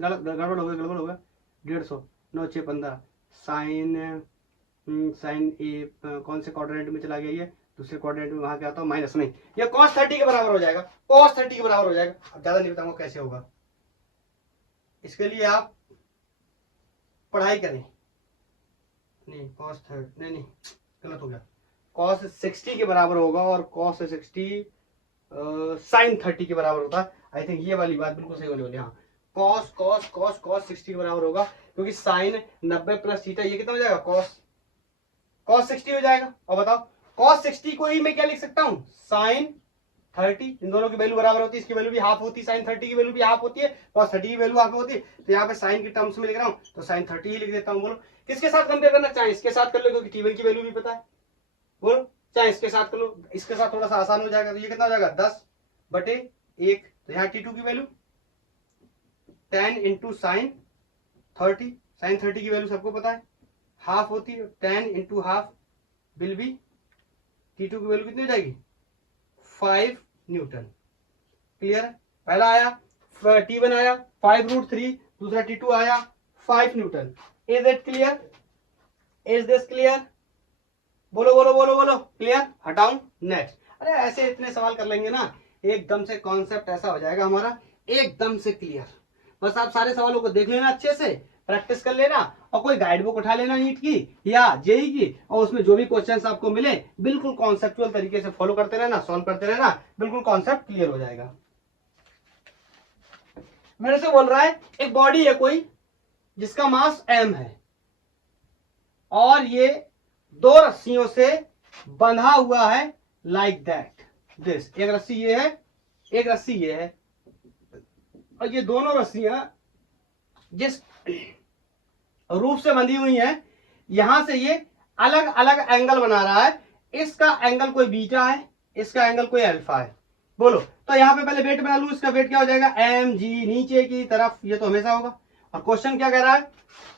गड़बड़ हो गया 150 9 6 15 साइन ए कौन से क्वाड्रेंट में चला गया, ये दूसरे क्वाड्रेंट में, वहां क्या आता है माइनस, नहीं ये cos 30 के बराबर हो जाएगा, cos 30 के बराबर हो जाएगा। अब ज्यादा नहीं बताऊंगा कैसे होगा, इसके लिए आप पढ़ाई करें। नहीं cos 30 नहीं गलत हो गया, cos 60 के बराबर होगा और cos 60 साइन 30 के बराबर होता है। आई थिंक ये वाली बात बिल्कुल सही होने वाली है। हाँ cos 60 के बराबर होगा, क्योंकि साइन 90 प्लस थीटा, ये कितना हो जाएगा cos 60 हो जाएगा। और बताओ cos 60 को ही मैं क्या लिख सकता हूं, साइन 30, इन दोनों की वैल्यू बराबर होती है, इसकी वैल्यू भी हाफ होती है, साइन 30 की वैल्यू भी हाफ होती है, cos 30 की वैल्यू हाफ होती है, तो यहाँ पे साइन के टर्म्स में लिख रहा हूं तो साइन 30 ही लिख देता हूं। बोलो किसके साथ कंपेयर करना, चाहे इसके साथ कर लो क्योंकि T1 की वैल्यू भी पता है, बोलो चाहे इसके साथ कर लो, इसके साथ थोड़ा सा आसान हो जाएगा। तो ये कितना हो जाएगा 10/1, तो यहाँ T2 की वैल्यू 10 इंटू साइन 30, साइन 30 की वैल्यू सबको पता है हाफ होती है, 10 into half will be, T2 की वैल्यू कितनी हो जाएगी 5 न्यूटन। क्लियर है, पहला आया T1 आया 5√3, दूसरा T2 आया 5 Newton. Is it clear, is this clear, बोलो बोलो बोलो बोलो, क्लियर, हटाऊं, नेक्स्ट। अरे ऐसे इतने सवाल कर लेंगे ना, एकदम से कॉन्सेप्ट ऐसा हो जाएगा हमारा एकदम से क्लियर। बस आप सारे सवालों को देख लेना, अच्छे से प्रैक्टिस कर लेना, और कोई गाइड बुक उठा लेना नीट की या जेई की, और उसमें जो भी क्वेश्चंस आपको मिले बिल्कुल कॉन्सेप्चुअल तरीके से फॉलो करते रहना, सॉल्व करते रहना, बिल्कुल कॉन्सेप्ट क्लियर हो जाएगा। मेरे से बोल रहा है एक बॉडी है कोई जिसका मास m है, और ये दो रस्सियों से बंधा हुआ है लाइक दैट दिस। एक रस्सी ये है, एक रस्सी ये है, और ये दोनों रस्सियां जिस रूप से बंधी हुई हैं, यहां से ये अलग अलग एंगल बना रहा है। इसका एंगल कोई बीटा है, इसका एंगल कोई अल्फा है। बोलो, तो यहां पे पहले वेट बना लू, इसका वेट क्या हो जाएगा एम जी, नीचे की तरफ, ये तो हमेशा होगा। और क्वेश्चन क्या कह रहा है,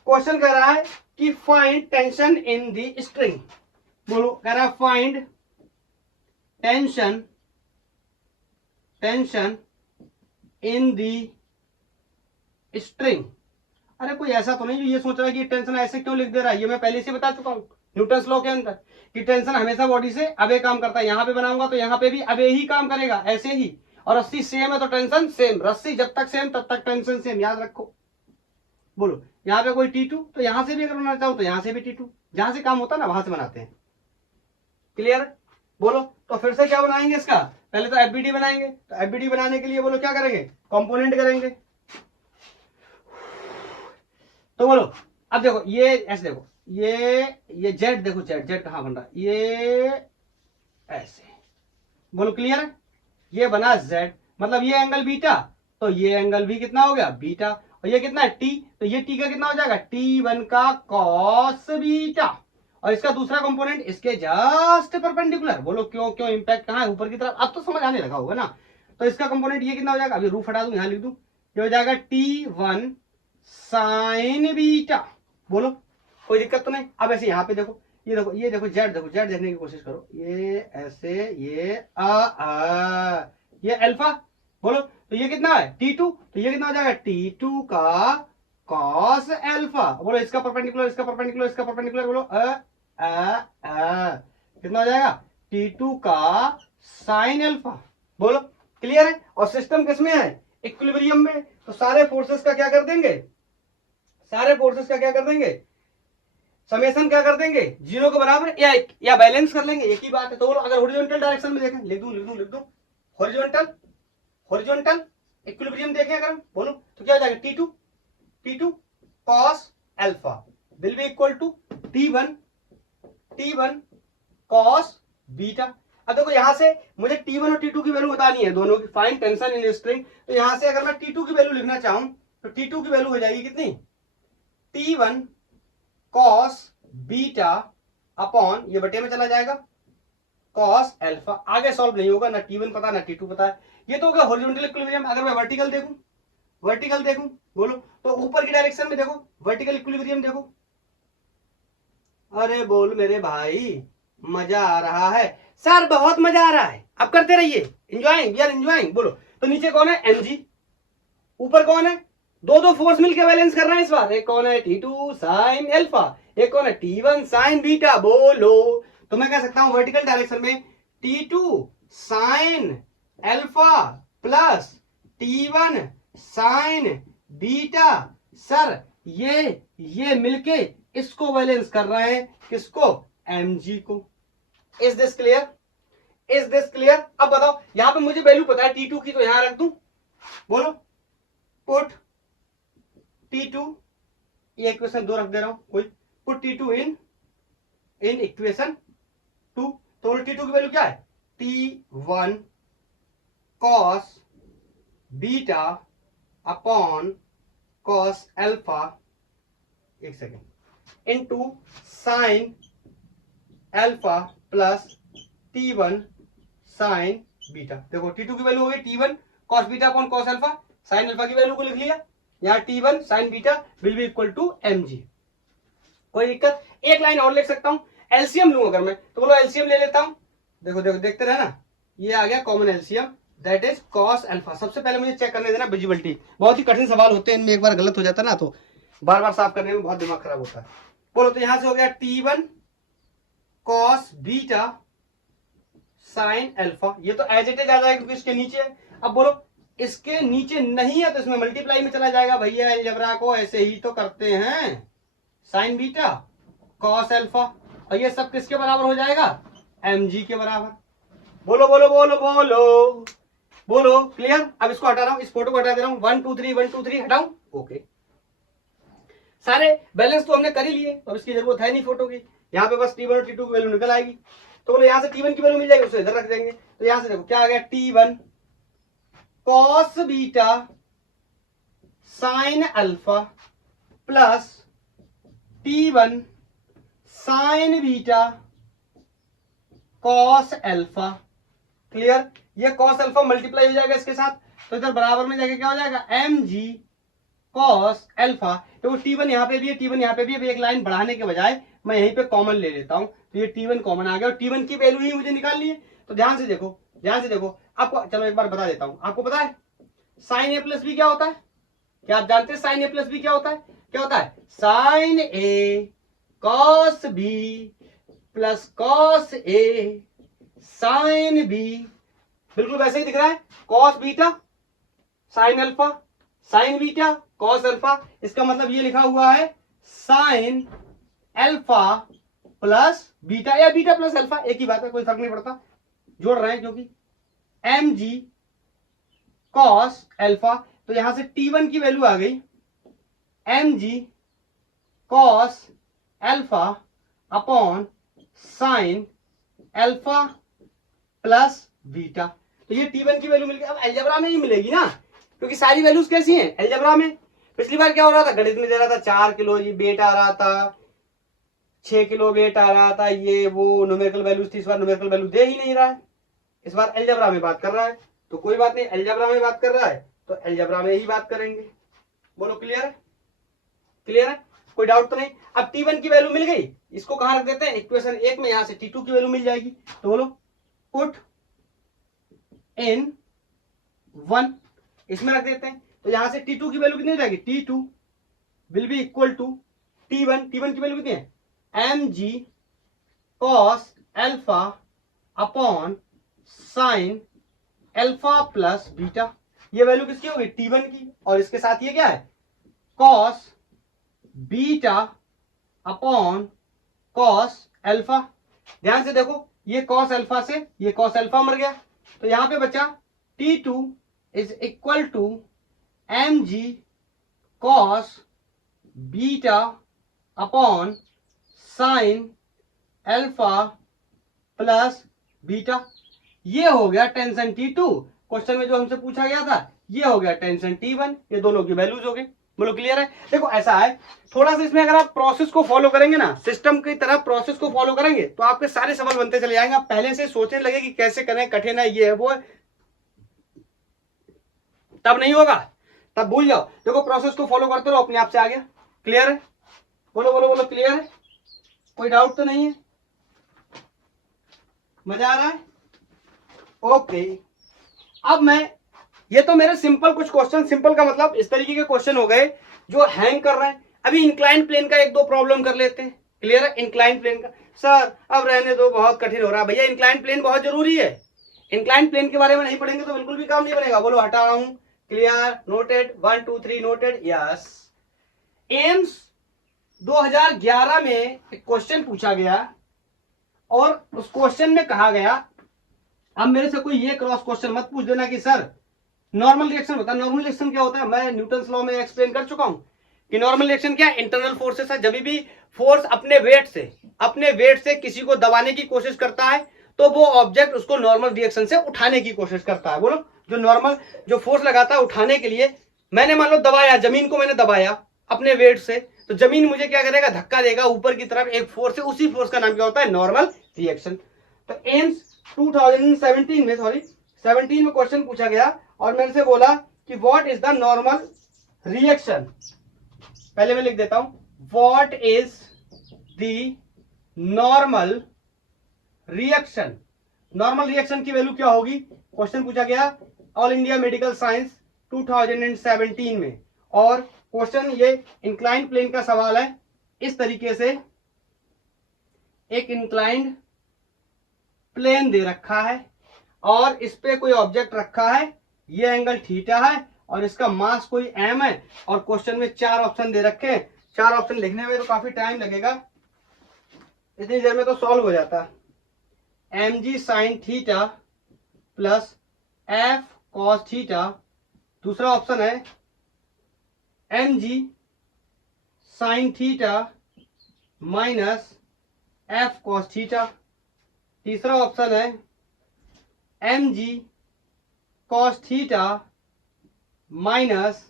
क्वेश्चन कह रहा है कि find tension in the string. बोलो, कह रहा है find tension, tension in the string. अरे कोई ऐसा तो नहीं जो ये सोच रहा है कि टेंशन ऐसे क्यों लिख दे रहा है, ये मैं पहले से बता चुका हूं न्यूटन्स लॉ के अंदर कि टेंशन हमेशा बॉडी से अबे काम करता है। यहां पे बनाऊंगा तो यहां पे भी अबे ही काम करेगा, ऐसे ही। और रस्सी सेम है तो टेंशन सेम, रस्सी जब तक सेम तब तक टेंशन सेम, याद रखो। बोलो, यहाँ पे कोई T2, तो यहां से भी अगर बनाना चाहो तो यहां से भी T2, जहां से काम होता है ना वहां से बनाते हैं। क्लियर? बोलो, तो फिर से क्या बनाएंगे इसका, पहले तो FBD बनाएंगे। तो FBD बनाने के लिए बोलो क्या करेंगे, कंपोनेंट करेंगे। तो बोलो, अब देखो ये ऐसे, देखो ये जेड, देखो जेड, जेड कहां बन रहा है, ये ऐसे। बोलो क्लियर है, ये बना जेड, मतलब ये एंगल बीटा, तो ये एंगल भी कितना हो गया बीटा, और ये कितना है टी, तो ये टी का कितना हो जाएगा T1 का कॉस बीटा, और इसका दूसरा कंपोनेंट इसके जस्ट परपेंडिकुलर। बोलो क्यों क्यों, इंपैक्ट कहां है, ऊपर की तरफ। अब तो समझ आने लगा होगा ना। तो इसका कंपोनेंट ये कितना हो जाएगा, अभी रूफ हटा दूं, यहां लिख दूं, ये हो जाएगा T1 साइन बीटा। बोलो, कोई दिक्कत तो नहीं। अब ऐसे यहां पे देखो, ये देखो, ये देखो जेड, देखो जेड देखने की कोशिश करो, ये ऐसे, ये ये अल्फा। बोलो, तो ये कितना है T2, तो ये कितना हो जाएगा T2 का कॉस अल्फा। बोलो, इसका परपेंडिकुलर, इसका परपेंडिकुलर, इसका परपेंडिकुलर। बोलो कितना हो जाएगा T2 का साइन अल्फा। बोलो क्लियर है। और सिस्टम किसमें है, इक्विलिब्रियम में। तो सारे फोर्सेस का क्या कर देंगे, सारे फोर्सेस का क्या कर देंगे, समेशन क्या कर देंगे, जीरो के बराबर, या बैलेंस कर लेंगे, एक ही बात है। तो अगर हॉरिजॉन्टल डायरेक्शन में देखें, लिख दूं लिख दूं लिख दूं, हॉरिजॉन्टल, हॉरिजॉन्टल इक्विलिब्रियम देखें अगर हम, बोलो तो क्या हो जाएगा T2 cos alpha will be equal to T1 cos beta. अब देखो यहां से मुझे T1 और T2 की वैल्यू बतानी है, दोनों की, फाइंड टेंशन इन स्ट्रिंग। तो यहां से अगर मैं T2 की वैल्यू लिखना चाहूं तो T2 की वैल्यू हो जाएगी कितनी, T1 cos बीटा अपॉन, ये बटे में चला जाएगा, cos अल्फा। आगे सॉल्व नहीं होगा, ना T1 पता ना T2 पता है। ये तो हो गया हॉरिजॉन्टल इक्विलिब्रियम। अगर मैं वर्टिकल देखूं, वर्टिकल देखूं, बोलो तो ऊपर की डायरेक्शन में देखो, वर्टिकल इक्विलिब्रियम देखो। अरे बोल मेरे भाई, मजा आ रहा है सर, बहुत मजा आ रहा है, अब करते रहिए, एंजॉयिंग, वी आर एंजॉयिंग। बोलो, तो नीचे कौन है mg, ऊपर कौन है, दो दो फोर्स मिलकर बैलेंस कर रहे हैं इस बार। एक कौन है T2 साइन अल्फा, एक कौन है T1 साइन बीटा। बोलो, तो मैं कह सकता हूं वर्टिकल डायरेक्शन में T2 sign alpha plus T1 sine beta. Sir ये मिलके इसको बैलेंस कर रहे हैं, किसको, mg को। Is this clear, is this clear. अब बताओ, यहां पे मुझे वैल्यू पता है T2 की, तो यहां रख दूं। बोलो, पुट T2, ये इक्वेशन 2 रख दे रहा हूं, कोई पुट T2 इन इक्वेशन 2। तो T2 की वैल्यू क्या है, T1 cos beta upon cos alpha, एक second, into sine alpha plus T1 sine beta. देखो T2 की वैल्यू हो गई T1 cos beta upon cos alpha, sine alpha की वैल्यू को लिख लिया, यहाँ T1 sine beta will be equal to mg। कोई दिक्कत, एक लाइन और लिख सकता हूं, एलसीएम लूं अगर मैं, तो बोलो एलसीएम ले लेता हूं। देखो देखो देखते रहे ना, ये आ गया common LCM, that is cos alpha. सबसे पहले मुझे चेक करने देना विजिबिलिटी, बहुत ही कठिन सवाल होते हैं इनमें, एक बार गलत हो जाता है ना तो बार बार साफ करने में बहुत दिमाग खराब होता है। बोलो, तो यहां से हो गया T1 cos beta sine alpha. ये तो एज इट इज आ जाएगा क्योंकि इसके नीचे है। अब बोलो इसके नीचे नहीं है तो इसमें मल्टीप्लाई में चला जाएगा भैया, अलजेब्रा को ऐसे ही तो करते हैं, साइन बीटा कॉस अल्फा, और ये सब किसके बराबर हो जाएगा, mg के बराबर। बोलो बोलो बोलो बोलो बोलो, क्लियर। अब इसको हटा रहा हूं, इस फोटो को हटा दे रहा हूं, 1 2 3 1 2 3 हटाऊं, ओके। सारे बैलेंस तो हमने कर ही लिए, अब इसकी जरूरत है नहीं फोटो की। यहाँ पे बस T1 और T2 की वैल्यू निकल आएगी, तो बोलो यहाँ से T1 की वैल्यू मिल जाएगी, उसे इधर रख देंगे। तो यहां से देखो क्या आ गया, T1 cos beta sine alpha plus T1 sine beta cos alpha, clear. ये कॉस अल्फा मल्टीप्लाई हो जाएगा इसके साथ, तो इधर बराबर में जाके क्या हो जाएगा, mg कॉस अल्फा। तो T1 यहाँ पे भी है, T1 यहाँ पे भी है, एक लाइन बढ़ाने के बजाय मैं यहीं पे कॉमन ले लेता हूं, तो ये T1 कॉमन आ गया और T1 की वैल्यू ही मुझे निकालनी है। तो ध्यान से देखो, ध्यान से देखो, आपको चलो एक बार बता देता हूं। आपको पता है साइन ए प्लस बी क्या होता है, क्या आप जानते हैं साइन ए प्लस बी क्या होता है, क्या होता है, sign A cos B plus cos A sine B, बिल्कुल वैसे ही दिख रहा है, cos beta sine alpha sign beta cos alpha. इसका मतलब ये लिखा हुआ है साइन अल्फा प्लस बीटा या बीटा प्लस अल्फा, एक ही बात है, कोई फर्क नहीं पड़ता, जोड़ रहे हैं क्योंकि mg कॉस अल्फा। तो यहां से T1 की वैल्यू आ गई mg cos alpha upon sine alpha plus beta. तो ये T1 की वैल्यू मिल गई। अब अलजेब्रा में ही मिलेगी ना, क्योंकि सारी वैल्यूज कैसी हैं अलजेब्रा में। पिछली बार क्या हो रहा था, गणित में दे रहा था 4 किलो जी वेट आ रहा था, 6 किलो वेट आ रहा था, ये वो न्यूमेरिकल वैल्यूज थी। इस बार न्यूमेरिकल वैल्यू दे ही नहीं रहा है, इस बार अलजेब्रा में बात कर रहा है। तो कोई बात नहीं, अलजेब्रा में बात कर रहा है तो अलजेब्रा में ही बात करेंगे। बोलो क्लियर है, क्लियर है, कोई डाउट तो नहीं। अब T1 की वैल्यू मिल गई, इसको कहां रख देते हैं, इक्वेशन 1 में, यहां से T2 की वैल्यू मिल जाएगी। तो बोलो पुट इन 1, इसमें रख देते हैं। तो यहां से T2 की वैल्यू कितनी हो जाएगी, T2 will be equal to T1, T1 की वैल्यू कितनी है, mg cos alpha upon sine alpha plus beta. ये वैल्यू किसकी होगी, T1 की, और इसके साथ ये क्या है, cos beta upon cos alpha. ध्यान से देखो, ये cos अल्फा से ये cos अल्फा मर गया, तो यहां पे बचा T2 is equal to mg cos beta upon sine alpha plus beta. ये हो गया टेंशन T2, क्वेश्चन में जो हमसे पूछा गया था ये हो गया टेंशन T1, ये दोनों की वैल्यूज हो गई। बोलो क्लियर है। देखो ऐसा है, थोड़ा सा इसमें अगर आप प्रोसेस को फॉलो करेंगे ना, सिस्टम की तरह प्रोसेस को फॉलो करेंगे तो आपके सारे सवाल बनते चले जाएंगे। आप पहले से सोचने लगे कि कैसे करें, कठिन है, ये है वो है, तब नहीं होगा, तब भूल जाओ। देखो प्रोसेस को फॉलो करते रहो, अपने आप से आ गया। क्लियर है, बोलो बोलो बोलो, क्लियर है, कोई डाउट तो नहीं है, मजा आ रहा है, ओके। अब मैं, ये तो मेरे सिंपल कुछ क्वेश्चन, सिंपल का मतलब इस तरीके के क्वेश्चन हो गए जो हैंग कर रहे हैं। अभी इंक्लाइन प्लेन का एक दो प्रॉब्लम कर लेते हैं। क्लियर है, इंक्लाइन प्लेन का सर अब रहने दो, बहुत कठिन हो रहा है। भैया इंक्लाइन प्लेन बहुत जरूरी है, इंक्लाइन प्लेन के बारे में नहीं पढ़ेंगे तो बिल्कुल भी काम नहीं बनेगा। बोलो हटा रहा हूं, clear, noted, 1 2 3 noted, yes. AIIMS 2011 में एक क्वेश्चन पूछा गया और उस क्वेश्चन में कहा गया, अब मेरे से कोई ये क्रॉस क्वेश्चन मत पूछ देना कि सर नॉर्मल रिएक्शन होता है। नॉर्मल रिएक्शन क्या होता है, मैं न्यूटन्स लॉ में एक्सप्लेन कर चुका हूं कि नॉर्मल रिएक्शन क्या है, इंटरनल फोर्सेस है। जब भी फोर्स अपने वेट से किसी को दबाने की कोशिश करता है तो वो ऑब्जेक्ट उसको नॉर्मल रिएक्शन से उठाने की कोशिश करता है। बोलो, जो नॉर्मल जो फोर्स लगाता है उठाने के लिए, मैंने मान लो दबाया, जमीन को मैंने दबाया अपने वेट से, तो जमीन मुझे क्या करेगा, धक्का देगा ऊपर की तरफ एक फोर्स से, उसी फोर्स का नाम क्या होता है, नॉर्मल रिएक्शन। तो एम्स 2017 में 17 में क्वेश्चन पूछा गया और मेरे से बोला कि what is the normal reaction. पहले मैं लिख देता हूं, what is the normal reaction. Normal reaction की वैल्यू क्या होगी, क्वेश्चन पूछा गया ऑल इंडिया मेडिकल साइंस 2017 में, और क्वेश्चन ये इंक्लाइन प्लेन का सवाल है। इस तरीके से एक इंक्लाइंड प्लेन दे रखा है और इस पे कोई ऑब्जेक्ट रखा है, ये एंगल थीटा है और इसका मास कोई m है और क्वेश्चन में 4 ऑप्शन दे रखे हैं। 4 ऑप्शन लिखने में तो काफी टाइम लगेगा, इतनी देर में तो सॉल्व हो जाता। mg sine theta plus f cos theta, दूसरा ऑप्शन है mg sine theta minus f cos theta, तीसरा ऑप्शन है mg cos theta minus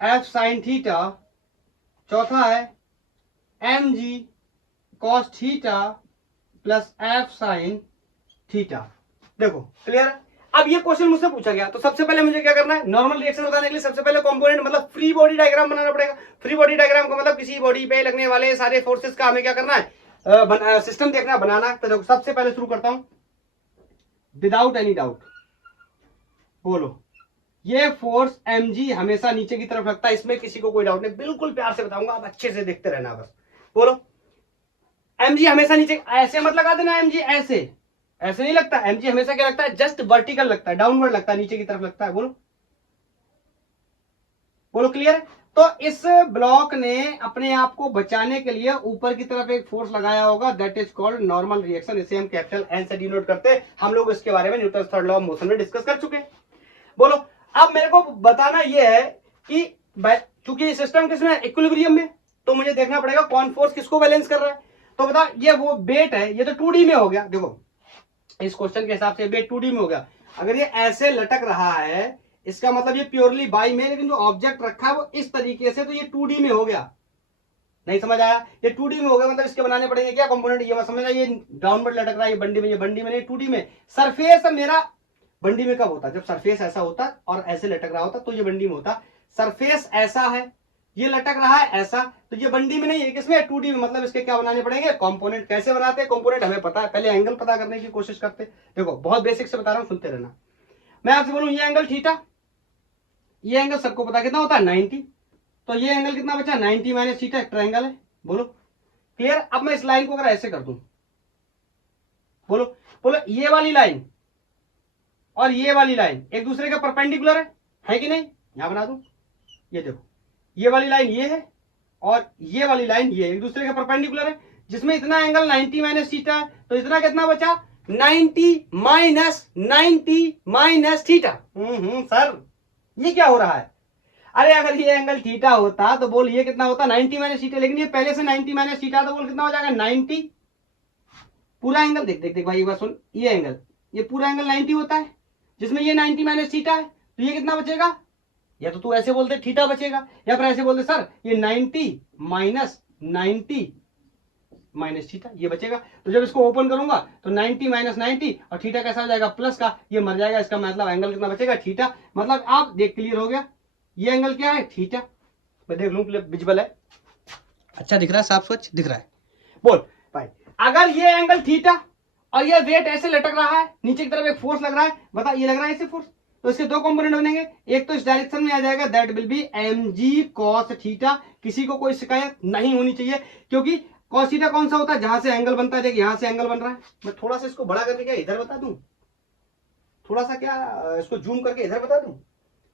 f sine theta, चौथा है mg cos theta plus f sine theta. देखो क्लियर। अब ये क्वेश्चन मुझसे पूछा गया तो सबसे पहले मुझे क्या करना है, नॉर्मल रिएक्शन बताने के लिए सबसे पहले कंपोनेंट मतलब फ्री बॉडी डायग्राम बनाना पड़ेगा। फ्री बॉडी डायग्राम का मतलब किसी बॉडी पे लगने वाले सारे फोर्सेस का हमें क्या करना है, सिस्टम देखना बनाना। तो देखो सबसे पहले शुरू करता हूं विदाउट एनी डाउट। बोलो ये फोर्स mg हमेशा नीचे की तरफ लगता है, इसमें किसी को कोई डाउट नहीं, बिल्कुल प्यार से बताऊंगा, आप अच्छे से देखते रहना बस। बोलो mg हमेशा नीचे, ऐसे मत लगा देना mg, ऐसे ऐसे नहीं लगता। mg हमेशा क्या लगता है, जस्ट वर्टिकल लगता है, डाउनवर्ड लगता है, नीचे की तरफ लगता है। बोलो बोलो क्लियर है। तो इस ब्लॉक ने अपने आप को बचाने के लिए ऊपर की तरफ एक फोर्स लगाया होगा, that is called normal reaction. इसे हम कैपिटल एन से डिनोट करते हैं। हम लोग इसके बारे में Newton third law of motion में डिस्कस कर चुके हैं। बोलो अब मेरे को बताना यह है कि चूंकि सिस्टम किसमें है, इक्विलिब्रियम में, तो मुझे देखना पड़ेगा कौन फोर्स किसको बैलेंस कर रहा है। तो बता, ये वो वेट है, ये तो 2D में हो गया। देखो इस क्वेश्चन के हिसाब से वेट 2D में हो गया। अगर ये ऐसे लटक रहा है इसका मतलब ये प्योरली बाई में, लेकिन जो ऑब्जेक्ट रखा है वो इस तरीके से, तो ये 2D में हो गया। नहीं समझ आया, ये 2D में हो गया मतलब इसके बनाने पड़ेंगे क्या कंपोनेंट, ये समझ आया। ये डाउनवर्ड लटक रहा है, ये बंडी में, ये बंडी में नहीं 2D में। सरफेस मेरा बंडी में कब होता, जब सरफेस ऐसा होता और ऐसे लटक रहा होता तो ये बंडी में होता। सरफेस ऐसा है, ये लटक रहा है ऐसा, तो ये बंडी में नहीं है, किसमें 2D में। मतलब इसके क्या बनाने पड़ेंगे कंपोनेंट। कैसे बनाते हैं कंपोनेंट हमें पता है, पहले एंगल पता करने की कोशिश करते। देखो बहुत बेसिक से बता रहा हूं, सुनते रहना। मैं आपसे बोलूं ये एंगल थीटा, ये एंगल सबको पता कितना होता है 90, तो ये एंगल कितना बचा 90 माइनस थीटा, ट्रायंगल है। बोलो क्लियर। अब मैं इस लाइन को अगर ऐसे कर दूं, बोलो बोलो ये वाली लाइन और ये वाली लाइन एक दूसरे के परपेंडिकुलर है कि नहीं, यहां बना दूं। ये देखो ये वाली लाइन ये है और ये वाली लाइन ये एक दूसरे के परपेंडिकुलर है, जिसमें इतना एंगल 90 माइनस थीटा है, तो इतना कितना बचा 90 माइनस थीटा। सर ये क्या हो रहा है। अरे अगर ये एंगल थीटा होता तो बोल ये कितना होता 90 माइनस थीटा, लेकिन ये पहले से 90 माइनस थीटा, तो बोल कितना हो जाएगा 90। पूरा एंगल देख देख देख भाई एक बार सुन, ये एंगल, ये पूरा एंगल 90 होता है, जिसमें ये 90 माइनस थीटा है, तो ये कितना बचेगा। या तो तू ऐसे बोलते थीटा बचेगा, या फिर ऐसे बोलते सर ये 90 माइनस थीटा, ये बचेगा। तो जब इसको ओपन करूंगा तो 90 माइनस 90 और थीटा कैसा हो जाएगा प्लस का, ये मर जाएगा। इसका मतलब एंगल कितना बचेगा थीटा। मतलब आप देख क्लियर हो गया, ये एंगल क्या है थीटा। मैं देख लूं विजिबल है, अच्छा दिख रहा है, साफ स्वच्छ दिख रहा है। बोल भाई अगर ये एंगल थीटा और ये वेट ऐसे लटक रहा है, नीचे की तरफ एक फोर्स लग रहा है, बता ये लग रहा है ऐसे फोर्स, तो इसके 2 कंपोनेंट बनेंगे। एक तो इस डायरेक्शन में आ जाएगा, that will B mg cos theta. किसी को कोई शिकायत नहीं होनी चाहिए, क्योंकि cos थीटा कौन सा होता है, जहां से एंगल बनता है। देखिए यहां से एंगल बन रहा है, मैं थोड़ा सा इसको बड़ा करके क्या इधर बता दूं, थोड़ा सा क्या इसको जूम करके इधर बता दूं।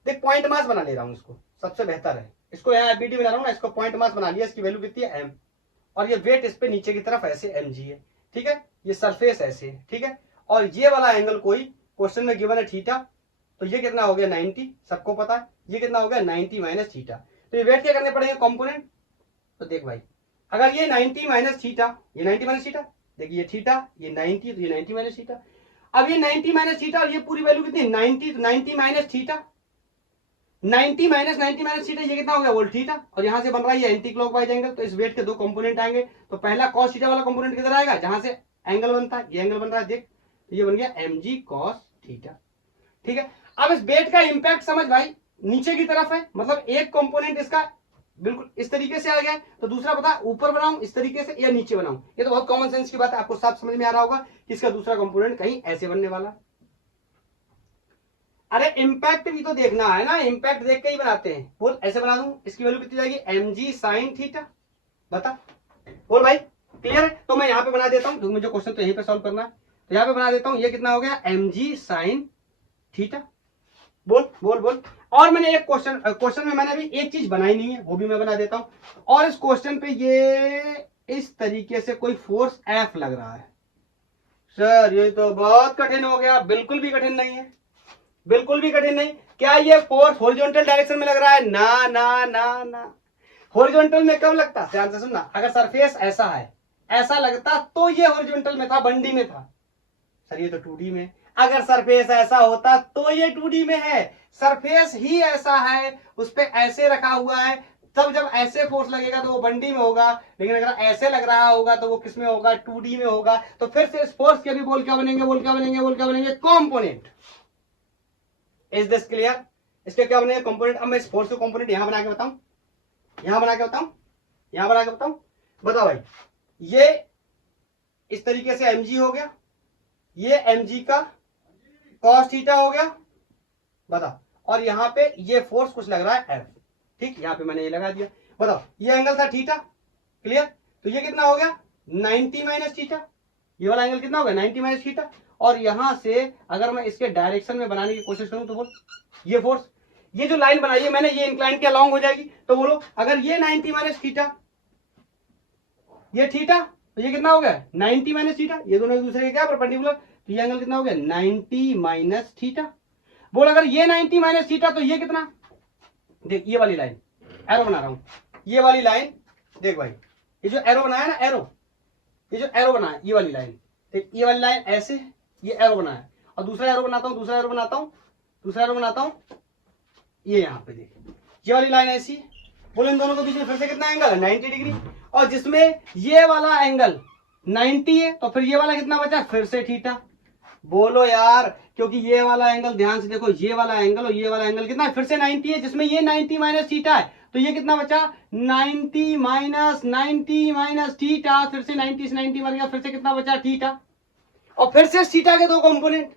देख पॉइंट मास बना ले रहा हूं इसको, सबसे बेहतर है इसको, यहाँ एबीडी बना रहा हूं ना, इसको पॉइंट मास बना लिया, इसकी वैल्यू कितनी है m, और ये वेट इस पे नीचे की तरफ ऐसे mg है, ठीक है। ये सरफेस ऐसे है, ठीक है। और ये वाला एंगल कोई क्वेश्चन में गिवन है थीटा, तो ये कितना हो गया 90, सबको पता है। ये कितना हो गया 90 माइनस थीटा। तो ये वेट क्या करने पड़ेंगे कंपोनेंट। तो देख भाई अगर ये 90 माइनस थीटा, ये 90 माइनस थीटा, देखिए ये थीटा, ये 90, तो ये 90 माइनस थीटा। अब ये 90 माइनस थीटा और ये पूरी वैल्यू कितनी 90, तो 90 minus theta, 90 minus 90 minus theta, ये कितना हो गया वोल्ट थीटा। और यहां से बन रहा है ये एंटी क्लॉकवाइज एंगल, तो इस वेट के 2 कंपोनेंट आएंगे। तो पहला cos थीटा वाला कंपोनेंट किधर आएगा, जहां से एंगल बनता है, ये एंगल बन रहा है देख, तो ये बन गया mg cos थीटा, ठीक है। अब इस वेट का इंपैक्ट समझ भाई, नीचे की तरफ है, मतलब एक कंपोनेंट इसका बिल्कुल इस तरीके से आ गया, तो दूसरा पता ऊपर बनाऊं इस तरीके से या नीचे बनाऊं। ये तो बहुत कॉमन सेंस की बात है, आपको साफ समझ में आ रहा होगा कि इसका दूसरा कंपोनेंट कहीं ऐसे बनने वाला। अरे इंपैक्ट भी तो देखना है ना, इंपैक्ट देख के ही बनाते हैं। बोल ऐसे बना दूं, इसकी वैल्यू कितनी जाएगी mg sin थीटा, बता बोल भाई क्लियर है। तो मैं मैं यहाँ पे बना देता हूँ, मुझे क्वेश्चन तो यहीं पे सॉल्व करना है, तो यहाँ पे बना देता हूँ, ये कितना हो गया mg sin थीटा। बोल बोल बोल। और मैंने एक क्वेश्चन में मैंने अभी एक चीज बनाई नहीं है, वो भी मैं बना देता हूँ। और इस क्वेश्चन पे ये इस तरीके से कोई फोर्स F लग रहा है। सर ये तो बहुत कठिन हो गया। बिल्कुल भी कठिन नहीं है, बिल्कुल भी कठिन नहीं। क्या ये फोर्स हॉरिजॉन्टल डायरेक्शन में लग रहा है? ना ना ना ना, हॉरिजॉन्टल में कब लगता? ध्यान से सुनना, अगर सरफेस ऐसा है, ऐसा लगता तो ये हॉरिजॉन्टल में था, 1D में था। सर ये तो 2D में। अगर सरफेस ऐसा होता तो ये 2D में है। सरफेस ही ऐसा है, उस पे ऐसे रखा हुआ है, तब जब ऐसे फोर्स लगेगा तो वो 1D में होगा। लेकिन अगर ऐसे लग रहा होगा तो वो किस में होगा? 2D में होगा। तो फिर से इस फोर्स के भी बोल क्या बनेंगे? बोल क्या बनेंगे? बोल क्या बनेंगे? कंपोनेंट। Is this clear? इसके क्या बनेंगे? कंपोनेंट। अब मैं इस फोर्स के कंपोनेंट यहां बना के बताऊं, यहां बना के बताऊं, यहां बना के बताऊं। बताओ भाई, ये इस तरीके से mg हो गया, ये mg का cos थीटा हो गया, बताओ। और यहां पे ये फोर्स कुछ लग रहा है F, ठीक, यहां पे मैंने ये लगा दिया। बताओ, ये एंगल था थीटा, क्लियर? तो ये कितना हो गया? 90 माइनस थीटा। ये वाला एंगल कितना हो गया? 90 माइनस थीटा। और यहां से अगर मैं इसके डायरेक्शन में बनाने की कोशिश करूं तो बोल, ये फोर्स, ये जो लाइन बनाई है मैंने, ये इंक्लाइन के अलॉन्ग हो जाएगी। तो बोलो, अगर ये 90 माइनस थीटा, ये थीटा, तो ये कितना हो गया? 90 माइनस थीटा। ये दोनों एक दूसरे के क्या परपेंडिकुलर, तो ये एंगल कितना हो गया? 90 माइनस थीटा। बोल, अगर ये 90 माइनस थीटा तो ये कितना? देख, ये वाली लाइन, एरो बना रहा हूं, ये वाली लाइन देख भाई, ये जो एरो बनाया ना, एरो, ये जो एरो बनाया, ये वाली लाइन देख, ये वाली लाइन ऐसे, ये एरो बनाया। और दूसरा एरो बनाता हूं, दूसरा एरो बनाता हूं, दूसरा एरो बनाता हूं, ये यहां पे देख, ये वाली लाइन ऐसी। बोलो, इन दोनों के बीच में फिर से कितना एंगल है? 90 डिग्री। और जिसमें ये वाला एंगल 90 है, तो फिर ये वाला कितना बचा? फिर से थीटा। बोलो यार, क्योंकि ये वाला एंगल, ध्यान से देखो, ये वाला एंगल और ये वाला एंगल कितना है? फिर से 90 है, जिसमें ये 90 माइनस थीटा है, तो ये कितना बचा? 90 माइनस थीटा। फिर से 90 से 90 मर गया, फिर से कितना बचा? थीटा। और फिर से थीटा के दो कंपोनेंट,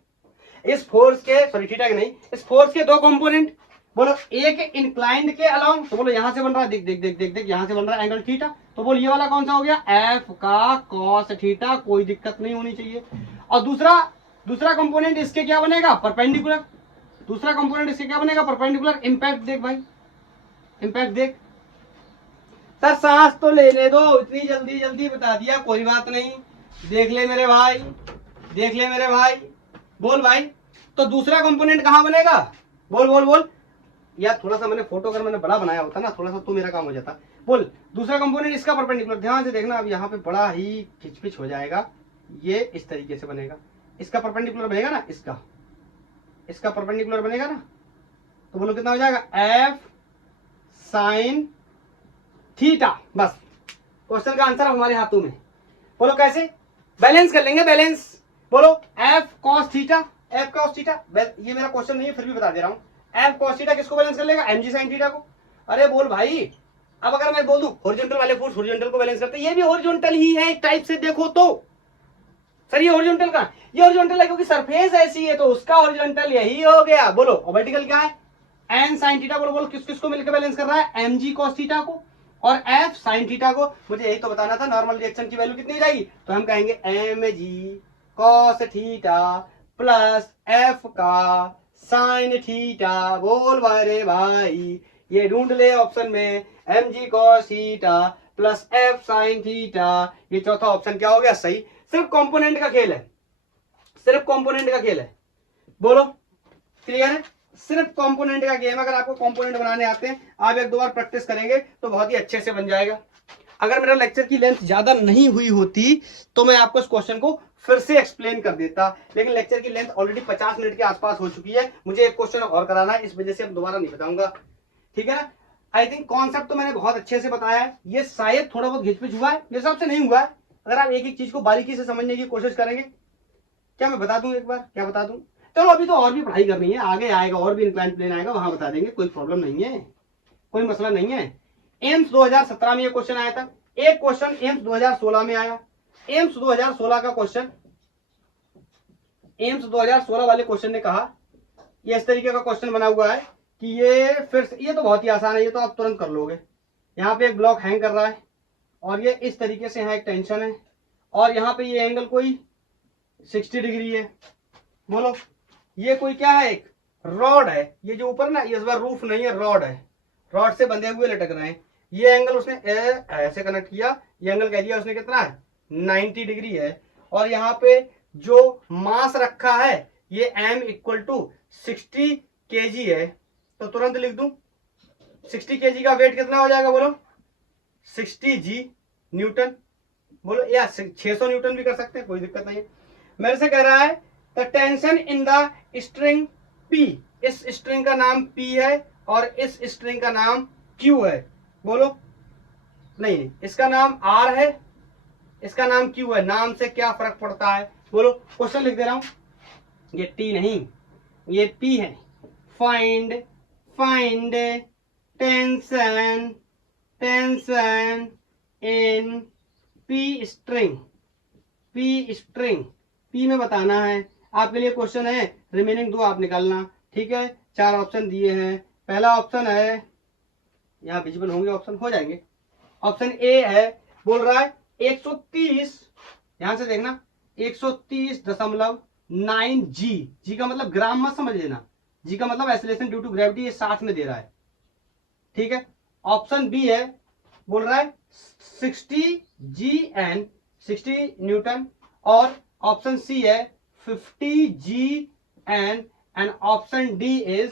इस फोर्स के, सॉरी थीटा के नहीं, इस फोर्स के दो कंपोनेंट। बोलो, एक इंक्लाइंड के अलोंग, तो बोलो यहां से बन रहा है, देख देख देख देख देख, यहां से बन रहा है एंगल थीटा। तो बोल, ये वाला कौन सा हो गया? एफ का कॉस थीटा। कोई दिक्कत नहीं होनी चाहिए। और दूसरा कंपोनेंट इसके क्या बनेगा? परपेंडिकुलर। दूसरा कंपोनेंट इसके क्या बनेगा? परपेंडिकुलर। इंपैक्ट देख भाई, इंपैक्ट देख। सर सांस तो लेने दो, इतनी जल्दी जल्दी बता दिया, कोई बात नहीं, देख ले मेरे भाई, देख ले मेरे भाई। बोल भाई, तो दूसरा कंपोनेंट कहां बनेगा? बोल बोल बोल। यार थोड़ा सा मैंने फोटो अगर मैंने बड़ा बनाया होता ना, थोड़ा सा तो मेरा काम हो जाता। बोल, दूसरा कंपोनेंट इसका परपेंडिकुलर, ध्यान से देखना, अब यहाँ पे बड़ा ही खिचपिच हो जाएगा। ये इस तरीके से बनेगा, इसका परपेंडिकुलर बनेगा ना, इसका परपेंडिकुलर बनेगा ना, तो बोलो कितना हो जाएगा? F sine theta. बस, क्वेश्चन का आंसर हमारे हाथों में। बोलो कैसे बैलेंस कर लेंगे? बैलेंस, बोलो F cos theta, F cos theta. ये मेरा क्वेश्चन नहीं है, फिर भी बता दे रहा हूं। एफ कॉस थीटा किसको बैलेंस कर लेगा? mg sin थीटा को। अरे बोल भाई, अब अगर मैं बोल दूं हॉरिजॉन्टल वाले फोर्स हॉरिजॉन्टल को बैलेंस करते हैं, ये भी हॉरिजॉन्टल ही है एक टाइप से देखो तो। सर ये हॉरिजॉन्टल का, ये हॉरिजॉन्टल है क्योंकि सरफेस ऐसी है, तो उसका हॉरिजॉन्टल यही हो गया। बोलो, और वर्टिकल क्या है? N sine theta. बोलो बोलो, किस किस को मिलकर बैलेंस कर रहा है? mg cos थीटा को और f sin थीटा को। मुझे यही तो बताना था, नॉर्मल रिएक्शन की वैल्यू कितनी हो जाएगी? तो हम कहेंगे mg cos theta plus f का साइन थीटा। बोल रे भाई, ये ढूंढ ले ऑप्शन में, mg cos theta plus f sine theta. ये चौथा ऑप्शन क्या हो गया? सही। सिर्फ कंपोनेंट का खेल है, सिर्फ कंपोनेंट का खेल है। बोलो क्लियर है? सिर्फ कंपोनेंट का गेम। अगर आपको कंपोनेंट बनाने आते हैं, आप एक दो बार प्रैक्टिस करेंगे तो बहुत ही अच्छे से बन जाएगा। अगर मेरा लेक्चर की लेंथ ज्यादा नहीं हुई होती तो मैं आपको इस क्वेश्चन को फिर से एक्सप्लेन कर देता, लेकिन लेक्चर की लेंथ ऑलरेडी 50 मिनट के आसपास हो चुकी है। मुझे एक क्वेश्चन और कराना है, इस वजह से अब दोबारा नहीं बताऊंगा, ठीक है ना? आई थिंक कॉन्सेप्ट तो मैंने बहुत अच्छे से बताया है। ये शायद थोड़ा बहुत घिचपिच हुआ है, मेरे हिसाब से नहीं हुआ है। अगर आप एक एक चीज को बारीकी से समझने की कोशिश करेंगे, क्या मैं बता दूं एक बार? क्या बता दूं? चलो अभी तो और भी पढ़ाई करनी है, आगे आएगा और भी इंक्लाइन प्लेन आएगा, वहां बता देंगे, कोई प्रॉब्लम नहीं है, कोई मसला नहीं है। एम्स 2017 में ये क्वेश्चन आया था, एक क्वेश्चन एम्स 2016 में आया। एम्स 2016 का क्वेश्चन, एम्स 2016 वाले क्वेश्चन ने कहा, ये इस तरीके का क्वेश्चन बना हुआ है कि ये फिर से, ये तो बहुत ही आसान है, ये तो आप तुरंत कर लोगे। यहाँ पे एक ब्लॉक हैंग कर रहा है और ये इस तरीके से यहाँ एक टेंशन है और यहाँ पे ये एंगल कोई 60 डिग्री है। बोलो ये कोई क्या है, एक रॉड है, ये जो ऊपर ना, ये इस बार रूफ नहीं है, रॉड है, रॉड से बंधे हुए लटक रहे हैं। ये एंगल उसने ऐसे कनेक्ट किया, ये एंगल कह दिया उसने कितना है, 90 डिग्री है। और यहाँ पे जो मास रखा है ये m इक्वल टू 60 kg है, तो तुरंत लिख दूं 60 kg का वेट कितना हो जाएगा, बोलो 60 g न्यूटन। बोलो या 600 न्यूटन भी कर सकते हैं, कोई दिक्कत नहीं है। मेरे से कह रहा है the tension in the string P, इस स्ट्रिंग का नाम P है और इस स्ट्रिंग का नाम Q है। बोलो नहीं, इसका नाम R है, इसका नाम Q है, नाम से क्या फर्क पड़ता है। बोलो क्वेश्चन लिख दे रहा हूं, ये T नहीं ये P है। Find tension in P string, P में बताना है। आपके लिए क्वेश्चन है, रिमेनिंग 2 आप निकालना, ठीक है। 4 ऑप्शन दिए हैं। पहला ऑप्शन है, यहाँ विजिबल होंगे ऑप्शन, हो जाएंगे। ऑप्शन ए है, बोल रहा है 130, यहां से देखना 130.9 जी का मतलब ग्राम मत समझ लेना, जी का मतलब एक्सेलरेशन ड्यू टू ग्रेविटी, ये साथ में दे रहा है, ठीक है। ऑप्शन बी है, बोल रहा है 60 GN 60 न्यूटन, और ऑप्शन सी है 50 GN, and option D is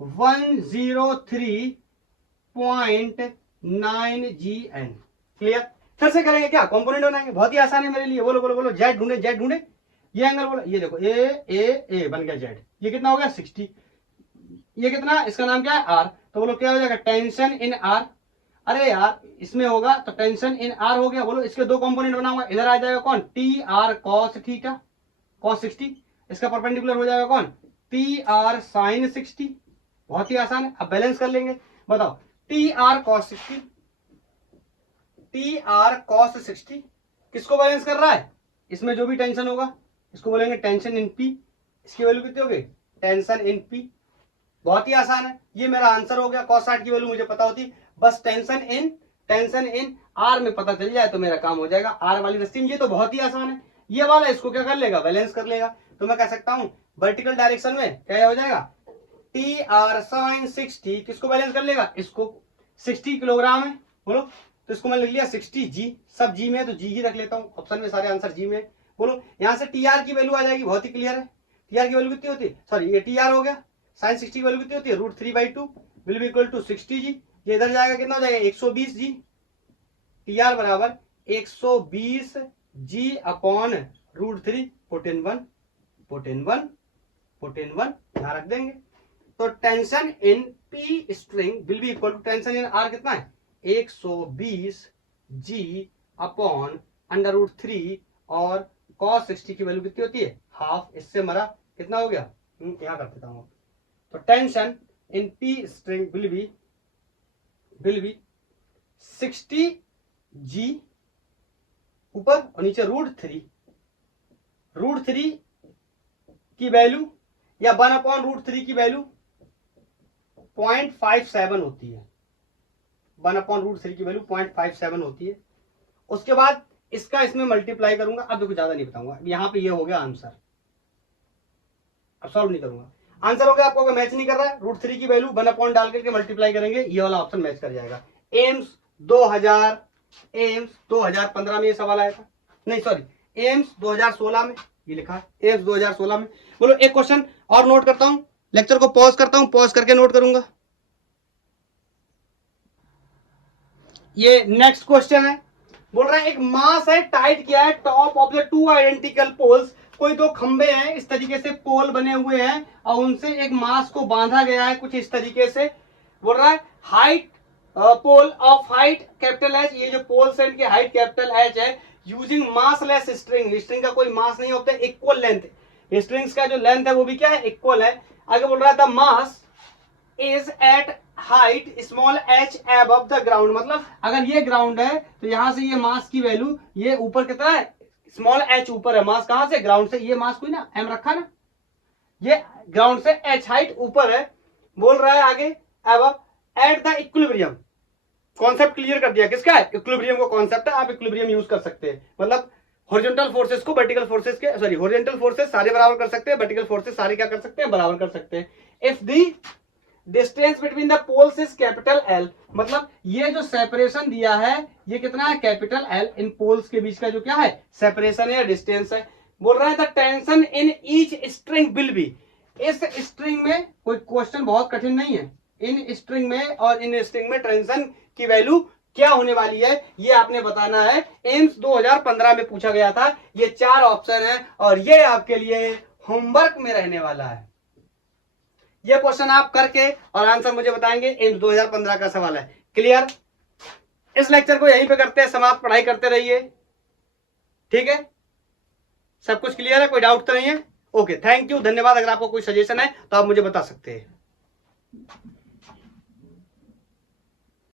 103.9 GN। Clear? फिर से करेंगे क्या, कंपोनेंट बनाएंगे, बहुत ही आसान है मेरे लिए। बोलो बोलो बोलो, जेड ढूंढे, जेड ढूंढे, ये एंगल बोलो, ये देखो ए बन गया जेड, ये कितना हो गया 60, ये कितना, इसका नाम क्या है आर, तो बोलो क्या हो जाएगा, टेंशन इन आर। अरे यार इसमें होगा तो टेंशन इन आर हो गया। बोलो इसके 2 कंपोनेंट बनाऊंगा, इधर आ जाएगा कौन, T R cos theta cos 60, इसका परपेंडिकुलर हो जाएगा कौन, टी आर साइन 60। बहुत ही आसान है, अब बैलेंस कर लेंगे। बताओ T R cos 60, T R cos 60 किसको बैलेंस कर रहा है, इसमें जो भी टेंशन होगा इसको बोलेंगे टेंशन इन पी, इसकी वैल्यू कितनी होगी, टेंशन इन पी। बहुत ही आसान है, ये मेरा आंसर हो गया। कॉस 60 की वैल्यू मुझे पता होती, बस टेंशन इन आर में पता चल जाए तो मेरा काम हो जाएगा, आर वाली रस्सी में। ये तो बहुत ही आसान है, ये वाला इसको क्या कर लेगा, बैलेंस कर लेगा। तो मैं कह सकता हूं वर्टिकल डायरेक्शन में क्या हो जाएगा, टी आर साइन 60 किसको बैलेंस कर लेगा, इसको। 60 किलोग्राम है, बोलो तो इसको मैं लिख लिया 60 जी, सब जी में है तो जी ही रख लेता हूं, ऑप्शन में सारे आंसर जी में। बोलो यहां से टी आर की वैल्यू आ जाएगी, बहुत ही क्लियर है। टी आर की वैल्यू कितनी होती है, सॉरी ये टी आर हो गया, साइन 60 की वैल्यू कितनी होती है, √3/2 विल बी इक्वल टू 60 जी। ये इधर जाएगा कितना हो जाएगा, 120 जी। टी आर बराबर 120 g upon √3, put in one यहां रख देंगे। तो tension in P string will be equal to tension in R कितना है, 120 जी अपॉन √3, और cos 60 की वैल्यू कितनी होती है, हाफ। इससे मरा कितना हो गया, यहां कर देता हूं। तो tension in P string will B 60 जी ऊपर और नीचे √3 की वैल्यू या 1/√3 की वैल्यू 0.57 होती है, 1/√3 की वैल्यू 0.57 होती है। उसके बाद इसका इसमें मल्टीप्लाई करूंगा, अब देखो ज्यादा नहीं बताऊंगा, यहां पे ये हो गया आंसर, अब सॉल्व नहीं करूंगा। आंसर हो गया आपको, अगर मैच नहीं कर रहा है √3 की वैल्यू 1 डाल करके मल्टीप्लाई करेंगे, ये वाला ऑप्शन मैच कर जाएगा। एम्स 2015 में ये सवाल आया था, नहीं सॉरी एम्स 2016 में ये लिखा है, एम्स 2016 में। बोलो एक क्वेश्चन और नोट करता हूं, लेक्चर को पॉज करता हूं, पॉज करके नोट करूंगा। ये नेक्स्ट क्वेश्चन है, बोल रहा है एक मास है, टाइट किया है top of the 2 identical poles, कोई 2 खंबे हैं, इस तरीके से पोल बने हुए हैं और उनसे एक मास को बांधा गया है कुछ इस तरीके से। बोल रहा है height pole of height capital H, ये जो पोल्स है इनकी हाइट कैपिटल एच है, यूजिंग मासलेस स्ट्रिंग, स्ट्रिंग का कोई मास नहीं होता, इक्वल लेंथ, स्ट्रिंग्स का जो लेंथ है वो भी क्या है, इक्वल है। आगे बोल रहा है the mass is at height small h above the ground, मतलब अगर ये ग्राउंड है तो यहां से ये मास की वैल्यू, ये ऊपर कितना है, स्मॉल h ऊपर है, मास कहां से, ग्राउंड से, ये मास कोई ना m रखा ना, ये ग्राउंड से h हाइट ऊपर है। बोल रहा है आगे above at the equilibrium, concept clear कर दिया, किसका है, इक्विलिब्रियम को कॉन्सेप्ट है, आप इक्विलिब्रियम यूज कर सकते हैं, मतलब हॉरिजॉन्टल फोर्सेस को वर्टिकल फोर्सेस के हॉरिजॉन्टल फोर्सेस सारे बराबर कर सकते हैं, वर्टिकल फोर्सेस सारे क्या कर सकते हैं, बराबर कर सकते हैं। If the distance between the poles is capital L, मतलब ये जो सेपरेशन दिया है ये कितना है, कैपिटल एल। इन पोल्स के बीच का जो क्या है, सेपरेशन है या डिस्टेंस है। बोल रहा है the tension in each string will B, इस स्ट्रिंग में कोई क्वेश्चन बहुत कठिन नहीं है, इन स्ट्रिंग में और इन स्ट्रिंग में टेंशन की वैल्यू क्या होने वाली है ये आपने बताना है। एम्स 2015 में पूछा गया था, ये 4 ऑप्शन है और ये आपके लिए होमवर्क में रहने वाला है। ये क्वेश्चन आप करके और आंसर मुझे बताएंगे, एम्स 2015 का सवाल है। क्लियर? इस लेक्चर को यहीं पे करते हैं समाप्त, पढ़ाई करते रहिए, ठीक है? सब कुछ क्लियर है, कोई डाउट तो नहीं है? ओके, थैंक यू, धन्यवाद। अगर आपको कोई सजेशन है तो आप मुझे बता सकते हैं।